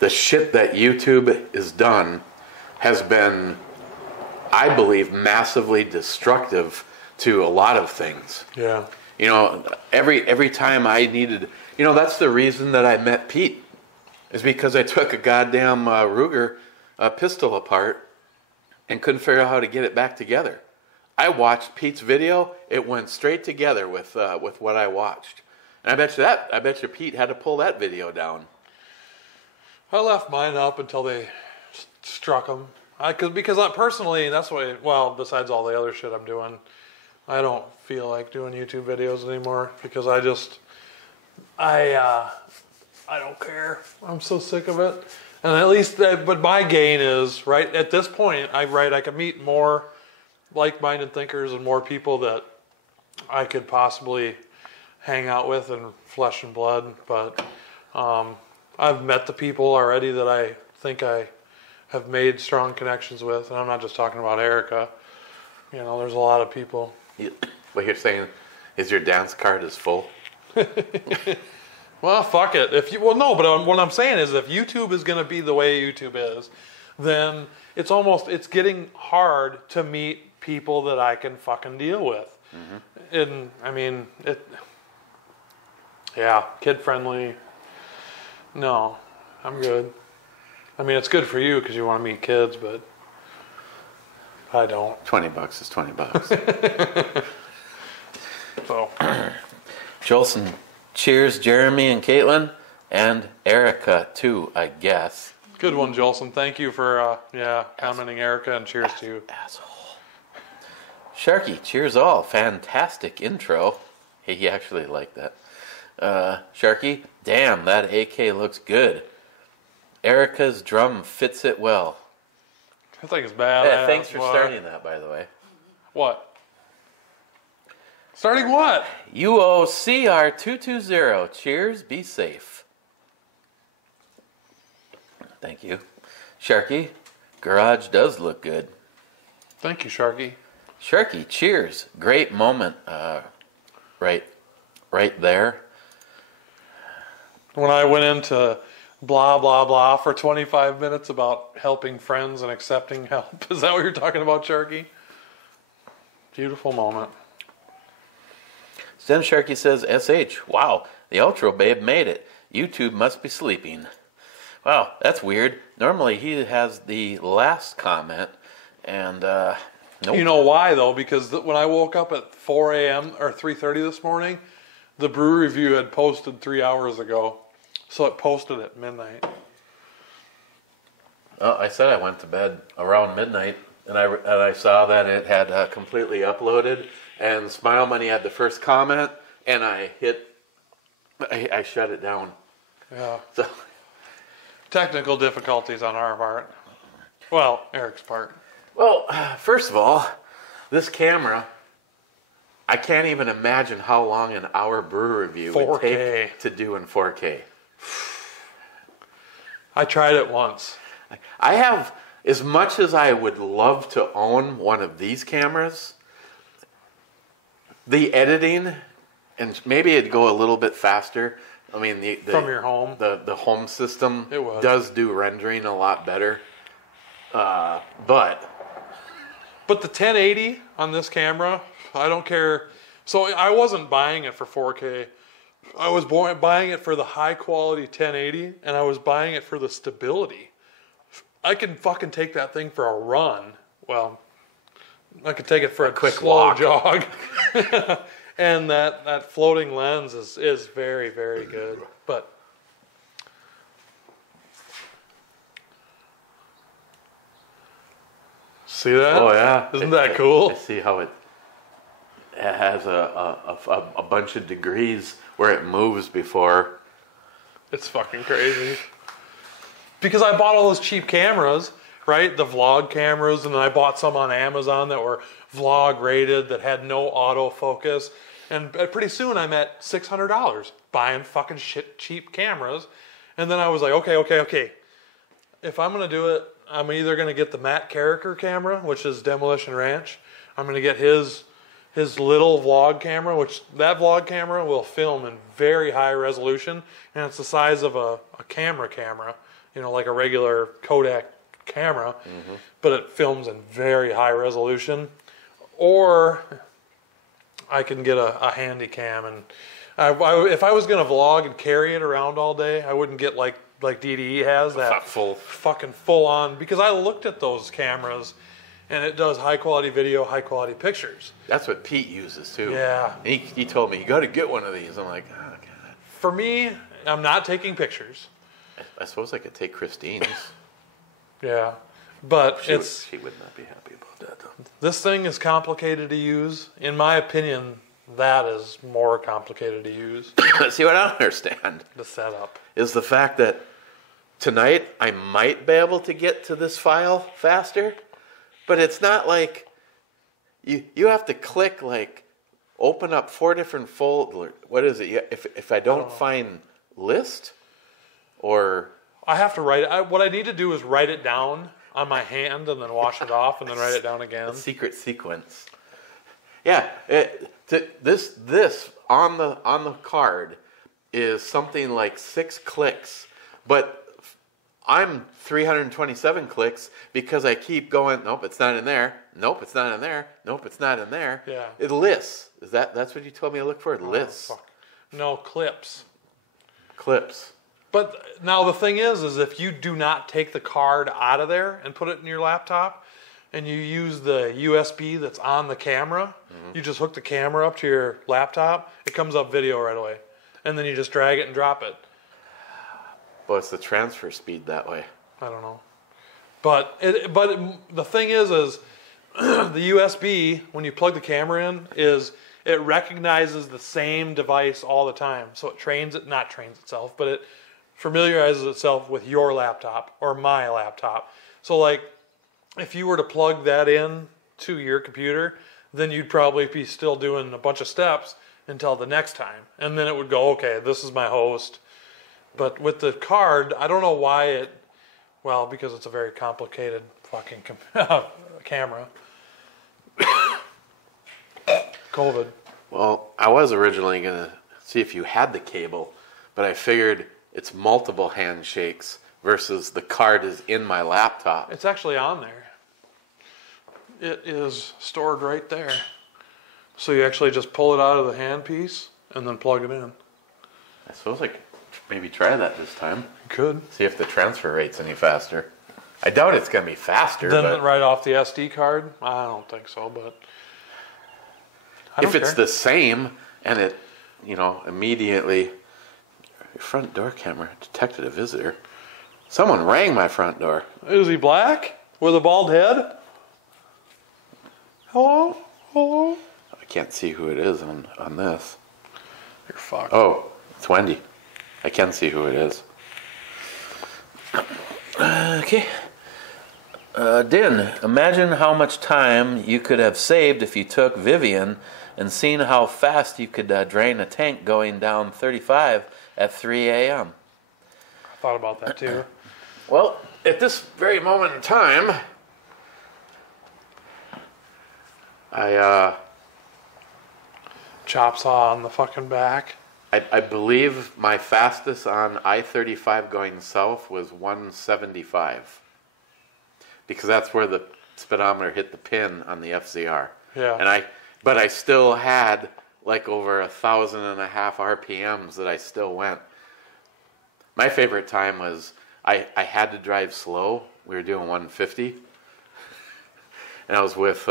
The shit that YouTube has done has been, I believe, massively destructive to a lot of things. Yeah. You know, every time I needed, you know, that's the reason that I met Pete, is because I took a goddamn Ruger pistol apart and couldn't figure out how to get it back together. I watched Pete's video; it went straight together with what I watched, and I bet you Pete had to pull that video down. I left mine up until they struck them. Because I personally, that's why. Well, besides all the other shit I'm doing, I don't feel like doing YouTube videos anymore because I don't care. I'm so sick of it. And at least, but my gain is right at this point. I can meet more like-minded thinkers and more people that I could possibly hang out with in flesh and blood. But I've met the people already that I think I have made strong connections with, and I'm not just talking about Erica. You know, there's a lot of people. What you're saying is your dance card is full? Well, fuck it. What I'm saying is, if YouTube is going to be the way YouTube is, then it's getting hard to meet people that I can fucking deal with. Mm-hmm. And I mean, kid friendly. No, I'm good. I mean, it's good for you because you want to meet kids, but I don't. $20 is $20. So, Jolson, cheers, Jeremy and Caitlin, and Erica too, I guess. good one, Jolson. Thank you for commenting, Erica, and cheers to you. Asshole. Sharky, cheers all. Fantastic intro. He actually liked that. Sharky, damn, that AK looks good. Erica's drum fits it well. I think it's bad. Yeah, thanks for starting that, by the way. What? Starting what? UOCR220. Cheers, be safe. Thank you. Sharky, garage does look good. Thank you, Sharky. Sharky, cheers. Great moment. Right there. When I went into blah, blah, blah for 25 minutes about helping friends and accepting help. Is that what you're talking about, Sharky? Beautiful moment. Stem Sharky says, SH, wow, the outro babe made it. YouTube must be sleeping. Wow, that's weird. Normally he has the last comment, and nope. You know why, though? Because when I woke up at 4 a.m. or 3:30 this morning, the brew review had posted 3 hours ago. So it posted at midnight. I said I went to bed around midnight, and I saw that it had completely uploaded, and Smile Money had the first comment, and I shut it down. Yeah. So, technical difficulties on our part. Well, Eric's part. well, first of all, this camera, I can't even imagine how long an hour brew review would 4K. take to do in 4K. I tried it once. I have, as much as I would love to own one of these cameras, the editing, and maybe it'd go a little bit faster. I mean, From your home? the home system It would. does do rendering a lot better. But the 1080 on this camera, I don't care. So I wasn't buying it for 4K. I was buying it for the high quality 1080, and I was buying it for the stability. I can fucking take that thing for a run. Well, I could take it for a quick slow walk. jog. And that floating lens is very, very good. But see that? oh yeah, Isn't that cool? I see how it has a bunch of degrees where it moves before. It's fucking crazy. Because I bought all those cheap cameras, right? The vlog cameras, and then I bought some on Amazon that were vlog rated that had no autofocus. And pretty soon I'm at $600 buying fucking cheap cameras. And then I was like, okay. If I'm going to do it, I'm either going to get the Matt Carricker camera, which is Demolition Ranch. I'm going to get his little vlog camera, which that vlog camera will film in very high resolution, and it's the size of a camera, you know, like a regular Kodak camera, but it films in very high resolution. Or I can get a handy cam, and if I was going to vlog and carry it around all day, I wouldn't get like DDE has that fucking full on, because I looked at those cameras. And it does high quality video, high quality pictures. That's what Pete uses too. Yeah. He told me, you got to get one of these. I'm like, oh god. For me, I'm not taking pictures. I suppose I could take Christine's. Yeah. But She would not be happy about that though. this thing is complicated to use. In my opinion, that is more complicated to use. See, what I don't understand The setup. is the fact that tonight I might be able to get to this file faster. But it's not like you have to click, like, open up 4 different folders. What is it? If I don't find list, or I have to write it. What I need to do is write it down on my hand and then wash it off and then write it down again. secret sequence. Yeah, this on the card is something like 6 clicks, but I'm 327 clicks because I keep going, nope, it's not in there. Nope, it's not in there. Nope, it's not in there. Yeah. It lists. That's what you told me to look for? It lists. Fuck. No, clips. Clips. But now the thing is if you do not take the card out of there and put it in your laptop, and you use the USB that's on the camera, you just hook the camera up to your laptop, it comes up video right away. And then you just drag it and drop it. Well, it's the transfer speed that way. I don't know. But the thing is the USB, when you plug the camera in, it recognizes the same device all the time. So it not trains itself, but it familiarizes itself with your laptop or my laptop. So like, if you were to plug that in to your computer, then you'd probably be still doing a bunch of steps until the next time. And then it would go, okay, this is my host. But with the card, I don't know why because it's a very complicated fucking camera. COVID. Well, I was originally going to see if you had the cable, but I figured it's multiple handshakes versus the card is in my laptop. It's actually on there. It is stored right there. So you actually just pull it out of the handpiece and then plug it in. I suppose I could maybe try that this time. You could. See if the transfer rate's any faster. I doubt it's going to be faster. Then right off the SD card? I don't think so, but if it's the same and it, immediately, your front door camera detected a visitor. Someone rang my front door. Is he black? With a bald head? Hello? Hello? I can't see who it is on this. You're fucked. Oh, it's Wendy. I can see who it is. Okay. Din, imagine how much time you could have saved if you took Vivian and seen how fast you could drain a tank going down 35 at 3 a.m. I thought about that too. Well, at this very moment in time, Chop saw on the fucking back. I believe my fastest on I-35 going south was 175. Because that's where the speedometer hit the pin on the FZR. Yeah. But I still had like over 1,500 RPMs that I still went. My favorite time was I had to drive slow. We were doing 150. And I was with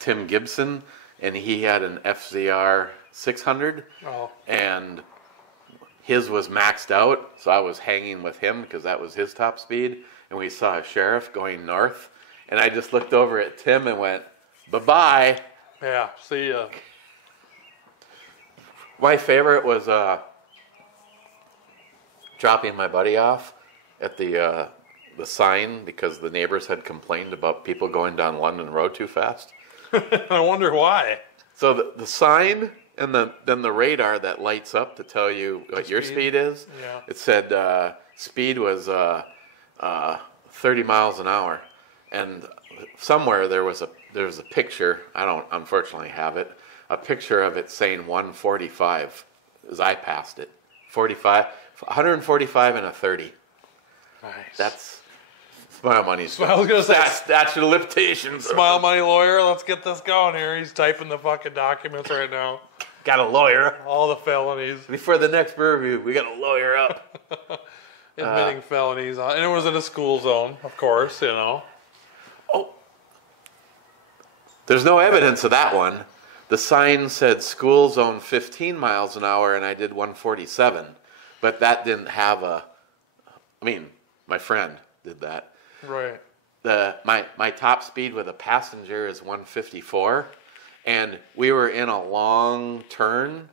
Tim Gibson, and he had an FZR 600. Oh. And his was maxed out, so I was hanging with him because that was his top speed. And we saw a sheriff going north, and I just looked over at Tim and went, bye-bye. Yeah, see ya. My favorite was dropping my buddy off at the sign because the neighbors had complained about people going down London Road too fast. I wonder why. So the sign and then the radar that lights up to tell you what your speed is, yeah. It said speed was 30 miles an hour. And somewhere there was a picture, I don't unfortunately have it, a picture of it saying 145 as I passed it. 145 and a 30. Nice. That's Smile Money's. I was going to say. Statute of limitations. Smile Money lawyer, let's get this going here. He's typing the fucking documents right now. Got a lawyer. All the felonies. Before the next review, we got a lawyer up. Admitting felonies. And it was in a school zone, of course, Oh. There's no evidence of that one. The sign said school zone 15 miles an hour, and I did 147. But that didn't have my friend did that. Right. My top speed with a passenger is 154, and we were in a long turn,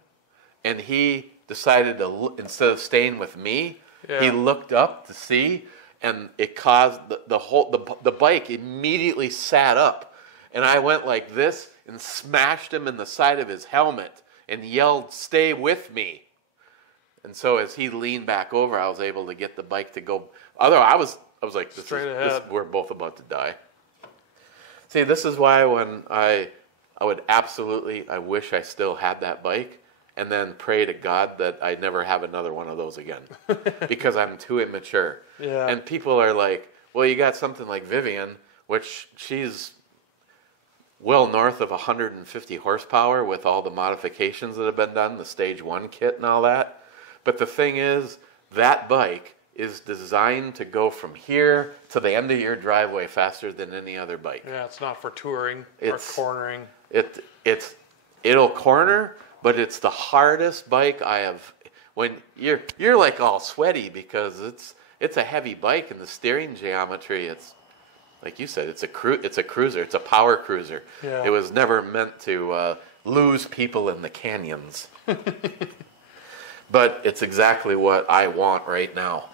and he decided to, instead of staying with me, he looked up to see, and it caused the bike immediately sat up, and I went like this and smashed him in the side of his helmet and yelled, "Stay with me." And so as he leaned back over, I was able to get the bike to go. Although I was like, we're both about to die. See, this is why when I wish I still had that bike, and then pray to God that I never have another one of those again because I'm too immature. Yeah. And people are like, well, you got something like Vivian, which she's well north of 150 horsepower with all the modifications that have been done, the Stage 1 kit and all that. But the thing is, that bike is designed to go from here to the end of your driveway faster than any other bike. Yeah, it's not for touring or cornering. It'll corner, but it's the hardest bike I have. When you're like all sweaty because it's a heavy bike, and the steering geometry, it's like you said, it's a cruiser, it's a power cruiser. Yeah. It was never meant to lose people in the canyons. But it's exactly what I want right now.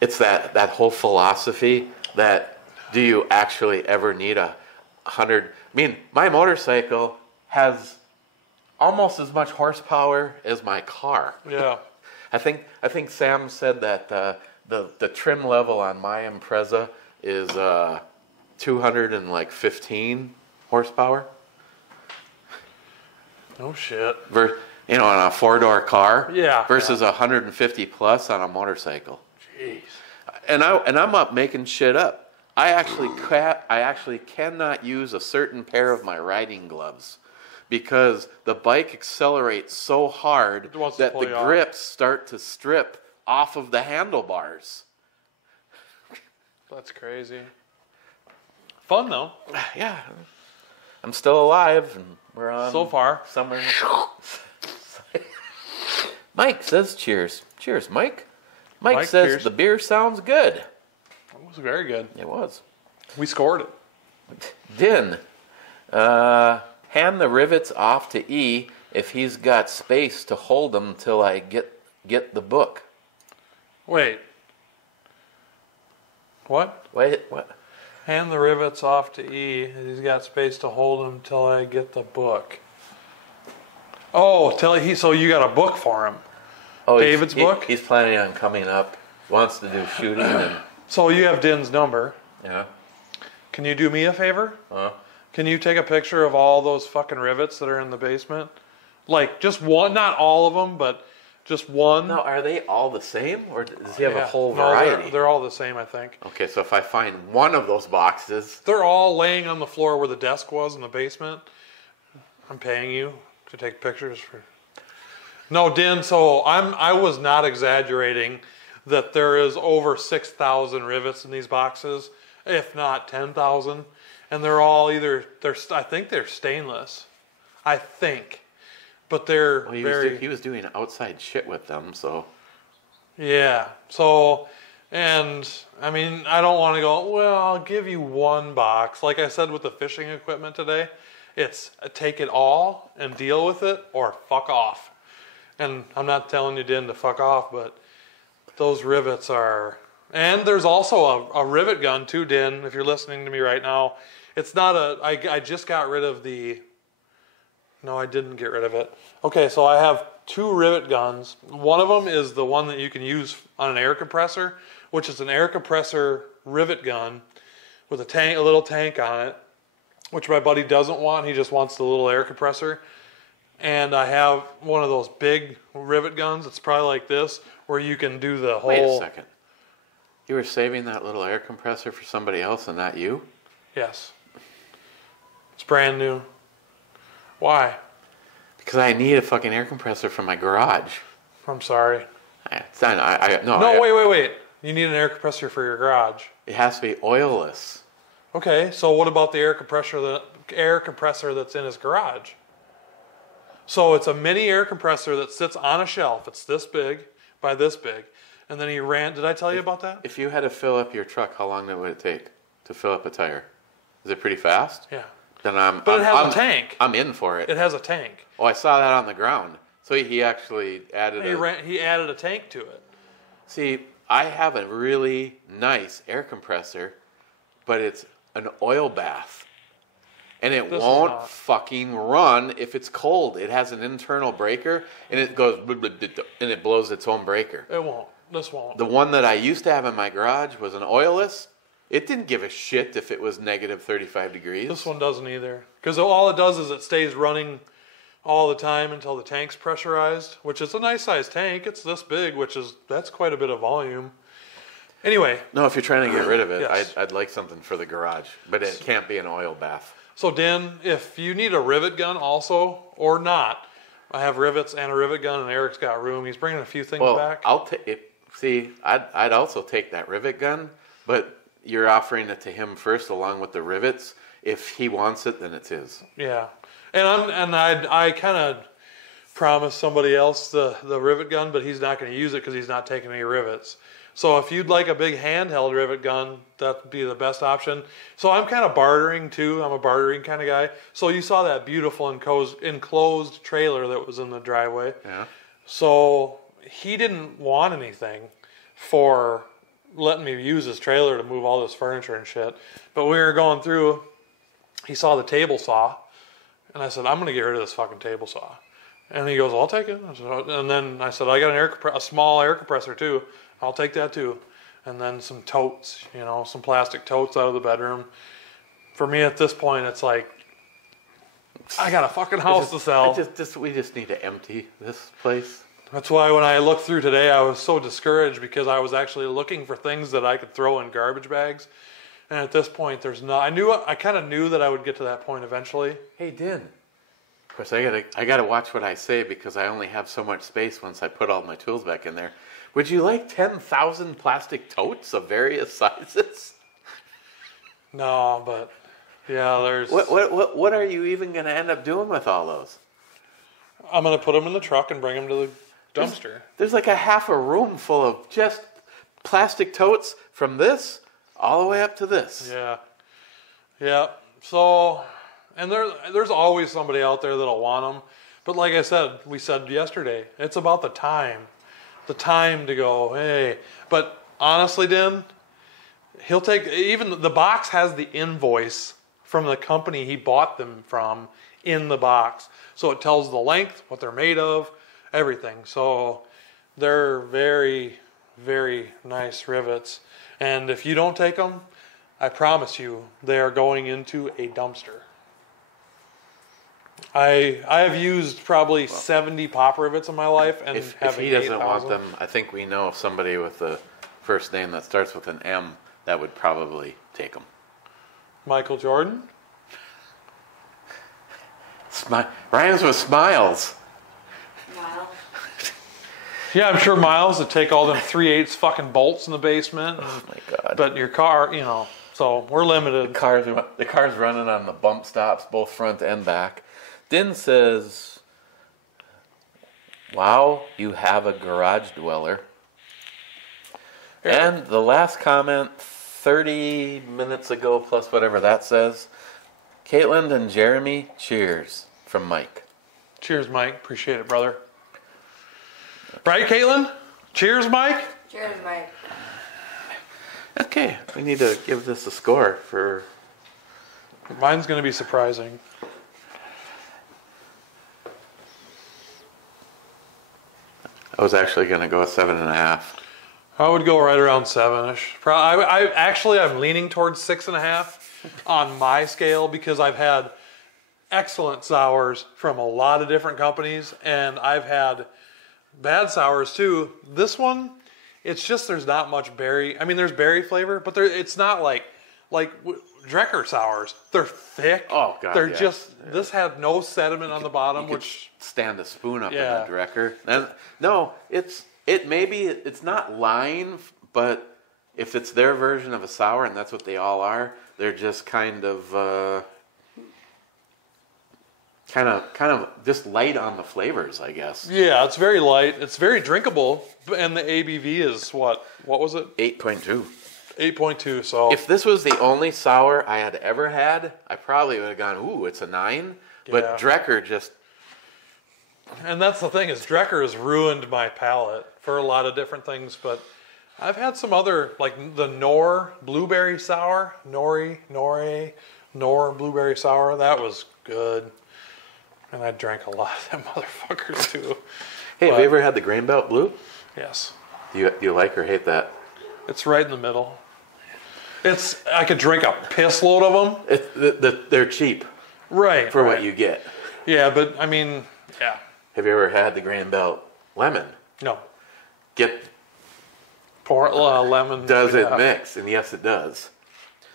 It's that whole philosophy that, do you actually ever need 100? I mean, my motorcycle has almost as much horsepower as my car. Yeah. I think Sam said that the trim level on my Impreza is 215 horsepower. No shit. On a 4-door car. Yeah. Versus 150 plus on a motorcycle. Jeez. And I'm up making shit up. I actually cannot use a certain pair of my riding gloves because the bike accelerates so hard that the grips start to strip off of the handlebars. That's crazy. Fun though. Yeah. I'm still alive, and we're on so far somewhere. Mike says cheers. Cheers, Mike. Mike says cheers. The beer sounds good. It was very good. It was. We scored it. Din, hand the rivets off to E if he's got space to hold them till I get the book. Wait. What? Wait, what? Hand the rivets off to E if he's got space to hold them till I get the book. Oh, so you got a book for him. Oh, David's book? He's planning on coming up. Wants to do shooting. So you have Din's number. Yeah. Can you do me a favor? Can you take a picture of all those fucking rivets that are in the basement? Like, just one, not all of them, but just one. No, are they all the same? Or does he have a whole variety? No, they're all the same, I think. Okay, so if I find one of those boxes... They're all laying on the floor where the desk was in the basement. I'm paying you to take pictures for... No, Din, so I was not exaggerating that there is over 6,000 rivets in these boxes, if not 10,000. And they're all I think they're stainless. I think. But they're he was doing outside shit with them, so... Yeah, so, and, I mean, I don't want to go, well, I'll give you one box. Like I said with the fishing equipment today, it's take it all and deal with it, or fuck off. And I'm not telling you, Din, to fuck off, but those rivets are... And there's also a rivet gun, too, Din, if you're listening to me right now. It's not I just got rid of the... No, I didn't get rid of it. Okay, so I have 2 rivet guns. One of them is the one that you can use on an air compressor, which is an air compressor rivet gun with a little tank on it, which my buddy doesn't want. He just wants the little air compressor. And I have one of those big rivet guns. It's probably like this, where you can do the whole... Wait a second. You were saving that little air compressor for somebody else and not you? Yes. It's brand new. Why? Because I need a fucking air compressor for my garage. I'm sorry. Wait. You need an air compressor for your garage. It has to be oilless. Okay, so what about the air compressor that's in his garage? So it's a mini air compressor that sits on a shelf. It's this big by this big. And then he ran... Did I tell you about that? If you had to fill up your truck, how long would it take to fill up a tire? Is it pretty fast? Yeah. Then But it has a tank. I'm in for it. It has a tank. Oh, I saw that on the ground. So he actually added He added a tank to it. See, I have a really nice air compressor, but it's an oil bath. And it won't fucking run if it's cold. It has an internal breaker, and it goes and it blows its own breaker. It won't. This won't. The one that I used to have in my garage was an oilless. It didn't give a shit if it was negative 35 degrees. This one doesn't either. Because all it does is it stays running all the time until the tank's pressurized, which is a nice sized tank. It's this big, that's quite a bit of volume. Anyway. No, if you're trying to get rid of it, Yes. I'd like something for the garage, but it can't be an oil bath. So Dan, if you need a rivet gun also, or not, I have rivets and a rivet gun, and Eric's got room. He's bringing a few things Well, back. I'll take. See, I'd also take that rivet gun, but you're offering it to him first, along with the rivets. If he wants it, then it's his. Yeah, and I kind of promised somebody else the rivet gun, but he's not going to use it because he's not taking any rivets. So if you'd like a big handheld rivet gun, that'd be the best option. So I'm kind of bartering too. I'm a bartering kind of guy. So you saw that beautiful enclosed trailer that was in the driveway. Yeah. So he didn't want anything for letting me use his trailer to move all this furniture and shit. But we were going through, he saw the table saw, and I said, I'm going to get rid of this fucking table saw. And he goes, I'll take it. And then I said, I got a small air compressor too. I'll take that too. And then some totes, some plastic totes out of the bedroom. For me at this point, it's like, I got a fucking house to sell. We just need to empty this place. That's why when I looked through today, I was so discouraged because I was actually looking for things that I could throw in garbage bags. And at this point, there's not. I kind of knew that I would get to that point eventually. Hey, Din. Of course, I gotta watch what I say because I only have so much space once I put all my tools back in there. Would you like 10,000 plastic totes of various sizes? No, but yeah, there's. What are you even gonna end up doing with all those? I'm gonna put them in the truck and bring them to the dumpster. There's like a half a room full of just plastic totes from this all the way up to this. Yeah. So, and there's always somebody out there that'll want them. But like we said yesterday, it's about the time to go, hey. But honestly, Dan, he'll take, even the box has the invoice from the company he bought them from in the box. So it tells the length, what they're made of, everything. So they're very, very nice rivets. And if you don't take them, I promise you, they are going into a dumpster. I have used probably 70 pop rivets in my life, and If having he doesn't 8,000. want them, I think we know somebody with a first name that starts with an M that would probably take them. Michael Jordan. Rhymes with smiles. Wow. Yeah, I'm sure Miles would take all them 3/8 fucking bolts in the basement. Oh my God. But your car, so we're limited. The car's running on the bump stops, both front and back. Din says, wow, you have a garage dweller. And the last comment, 30 minutes ago, plus whatever that says, Caitlin and Jeremy, cheers, from Mike. Cheers, Mike. Appreciate it, brother. Right, Caitlin? Cheers, Mike. Cheers, Mike. Okay, we need to give this a score for... Mine's going to be surprising. I was actually going to go with 7.5. I would go right around 7-ish. I'm leaning towards 6.5 on my scale because I've had excellent sours from a lot of different companies, and I've had bad sours too. This one, it's just there's not much berry. I mean, there's berry flavor, but it's not like Drecker sours. They're thick. Oh God, they're yeah. just. This had no sediment on the bottom, which stand a spoon up Yeah. in a Drecker. And no, it's not line, but if it's their version of a sour, and that's what they all are, they're just kind of just light on the flavors, I guess. yeah, it's very light. It's very drinkable, and the ABV is what was it? 8.2. 8.2. So If this was the only sour I had ever had, I probably would have gone, ooh, it's a 9. But Yeah. Drecker just... And that's the thing is Drecker has ruined my palate for a lot of different things, but I've had some other, like the Knorr blueberry sour, Knorr blueberry sour. That was good. And I drank a lot of them motherfuckers too. Hey, have you ever had the Grain Belt Blue? Yes. Do you like or hate that? It's right in the middle. I could drink a piss load of them. They're cheap Right. for right. what you get. Yeah, but I mean, Yeah. Have you ever had the Grand Belt lemon? No. Get Pour lemon. Does yeah. it mix? And yes, it does.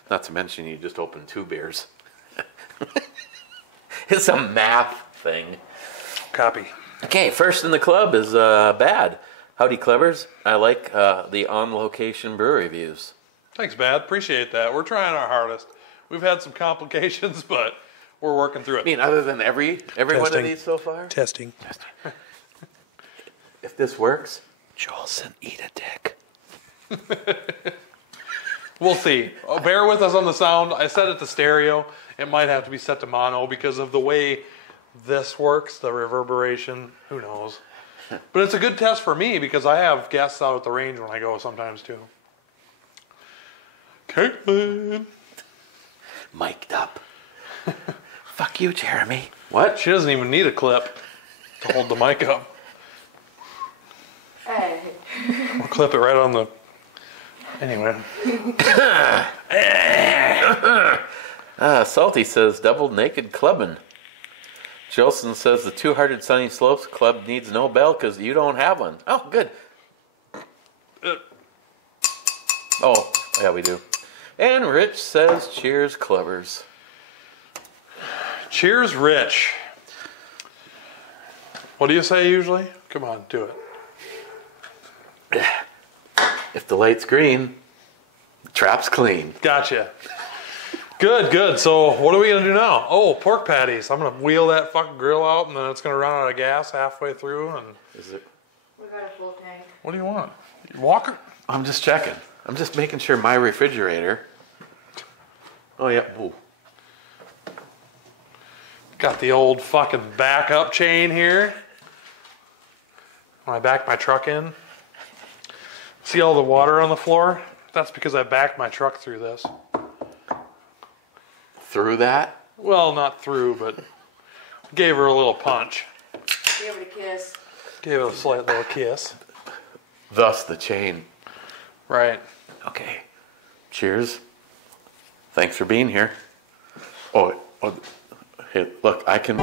Not to mention you just opened 2 beers. It's a math thing. Copy. Okay, first in the club is Bad. Howdy, Clevers. I like the on-location brew reviews. Thanks, Bad. Appreciate that. We're trying our hardest. We've had some complications, but we're working through I it. mean, other than every one of Testing. these so far? Testing. If this works, Jolson, eat a dick. We'll see. Oh, bear with us on the sound. I set it to stereo. It might have to be set to mono because of the way this works, the reverberation. Who knows? But it's a good test for me because I have guests out at the range when I go sometimes too. Caitlin. Mic'd up. Fuck you, Jeremy. What? She doesn't even need a clip to hold the mic up. Hey. We'll clip it right on the... Anyway. Salty says double naked clubbing. Jolson says the Two-Hearted Sunny Slopes Club needs no bell because you don't have one. Oh, good. Oh, yeah, we do. And Rich says cheers, Clovers. Cheers, Rich. What do you say usually? Come on, do it. If the light's green, the trap's clean. Gotcha. Good, good. So what are we going to do now? Oh, pork patties. I'm going to wheel that fucking grill out and then it's going to run out of gas halfway through. And Is it? We got a full tank. what do you want? Walker? I'm just checking. I'm just making sure my refrigerator. Oh, yeah. Ooh. Got the old fucking backup chain here. When I back my truck in. See all the water on the floor? That's because I backed my truck through this. Through that? Well, not through, but gave her a little punch. Give it a kiss. Gave it a slight little kiss. Thus the chain. Right. Okay. Cheers. Thanks for being here. Oh, hey, look, I can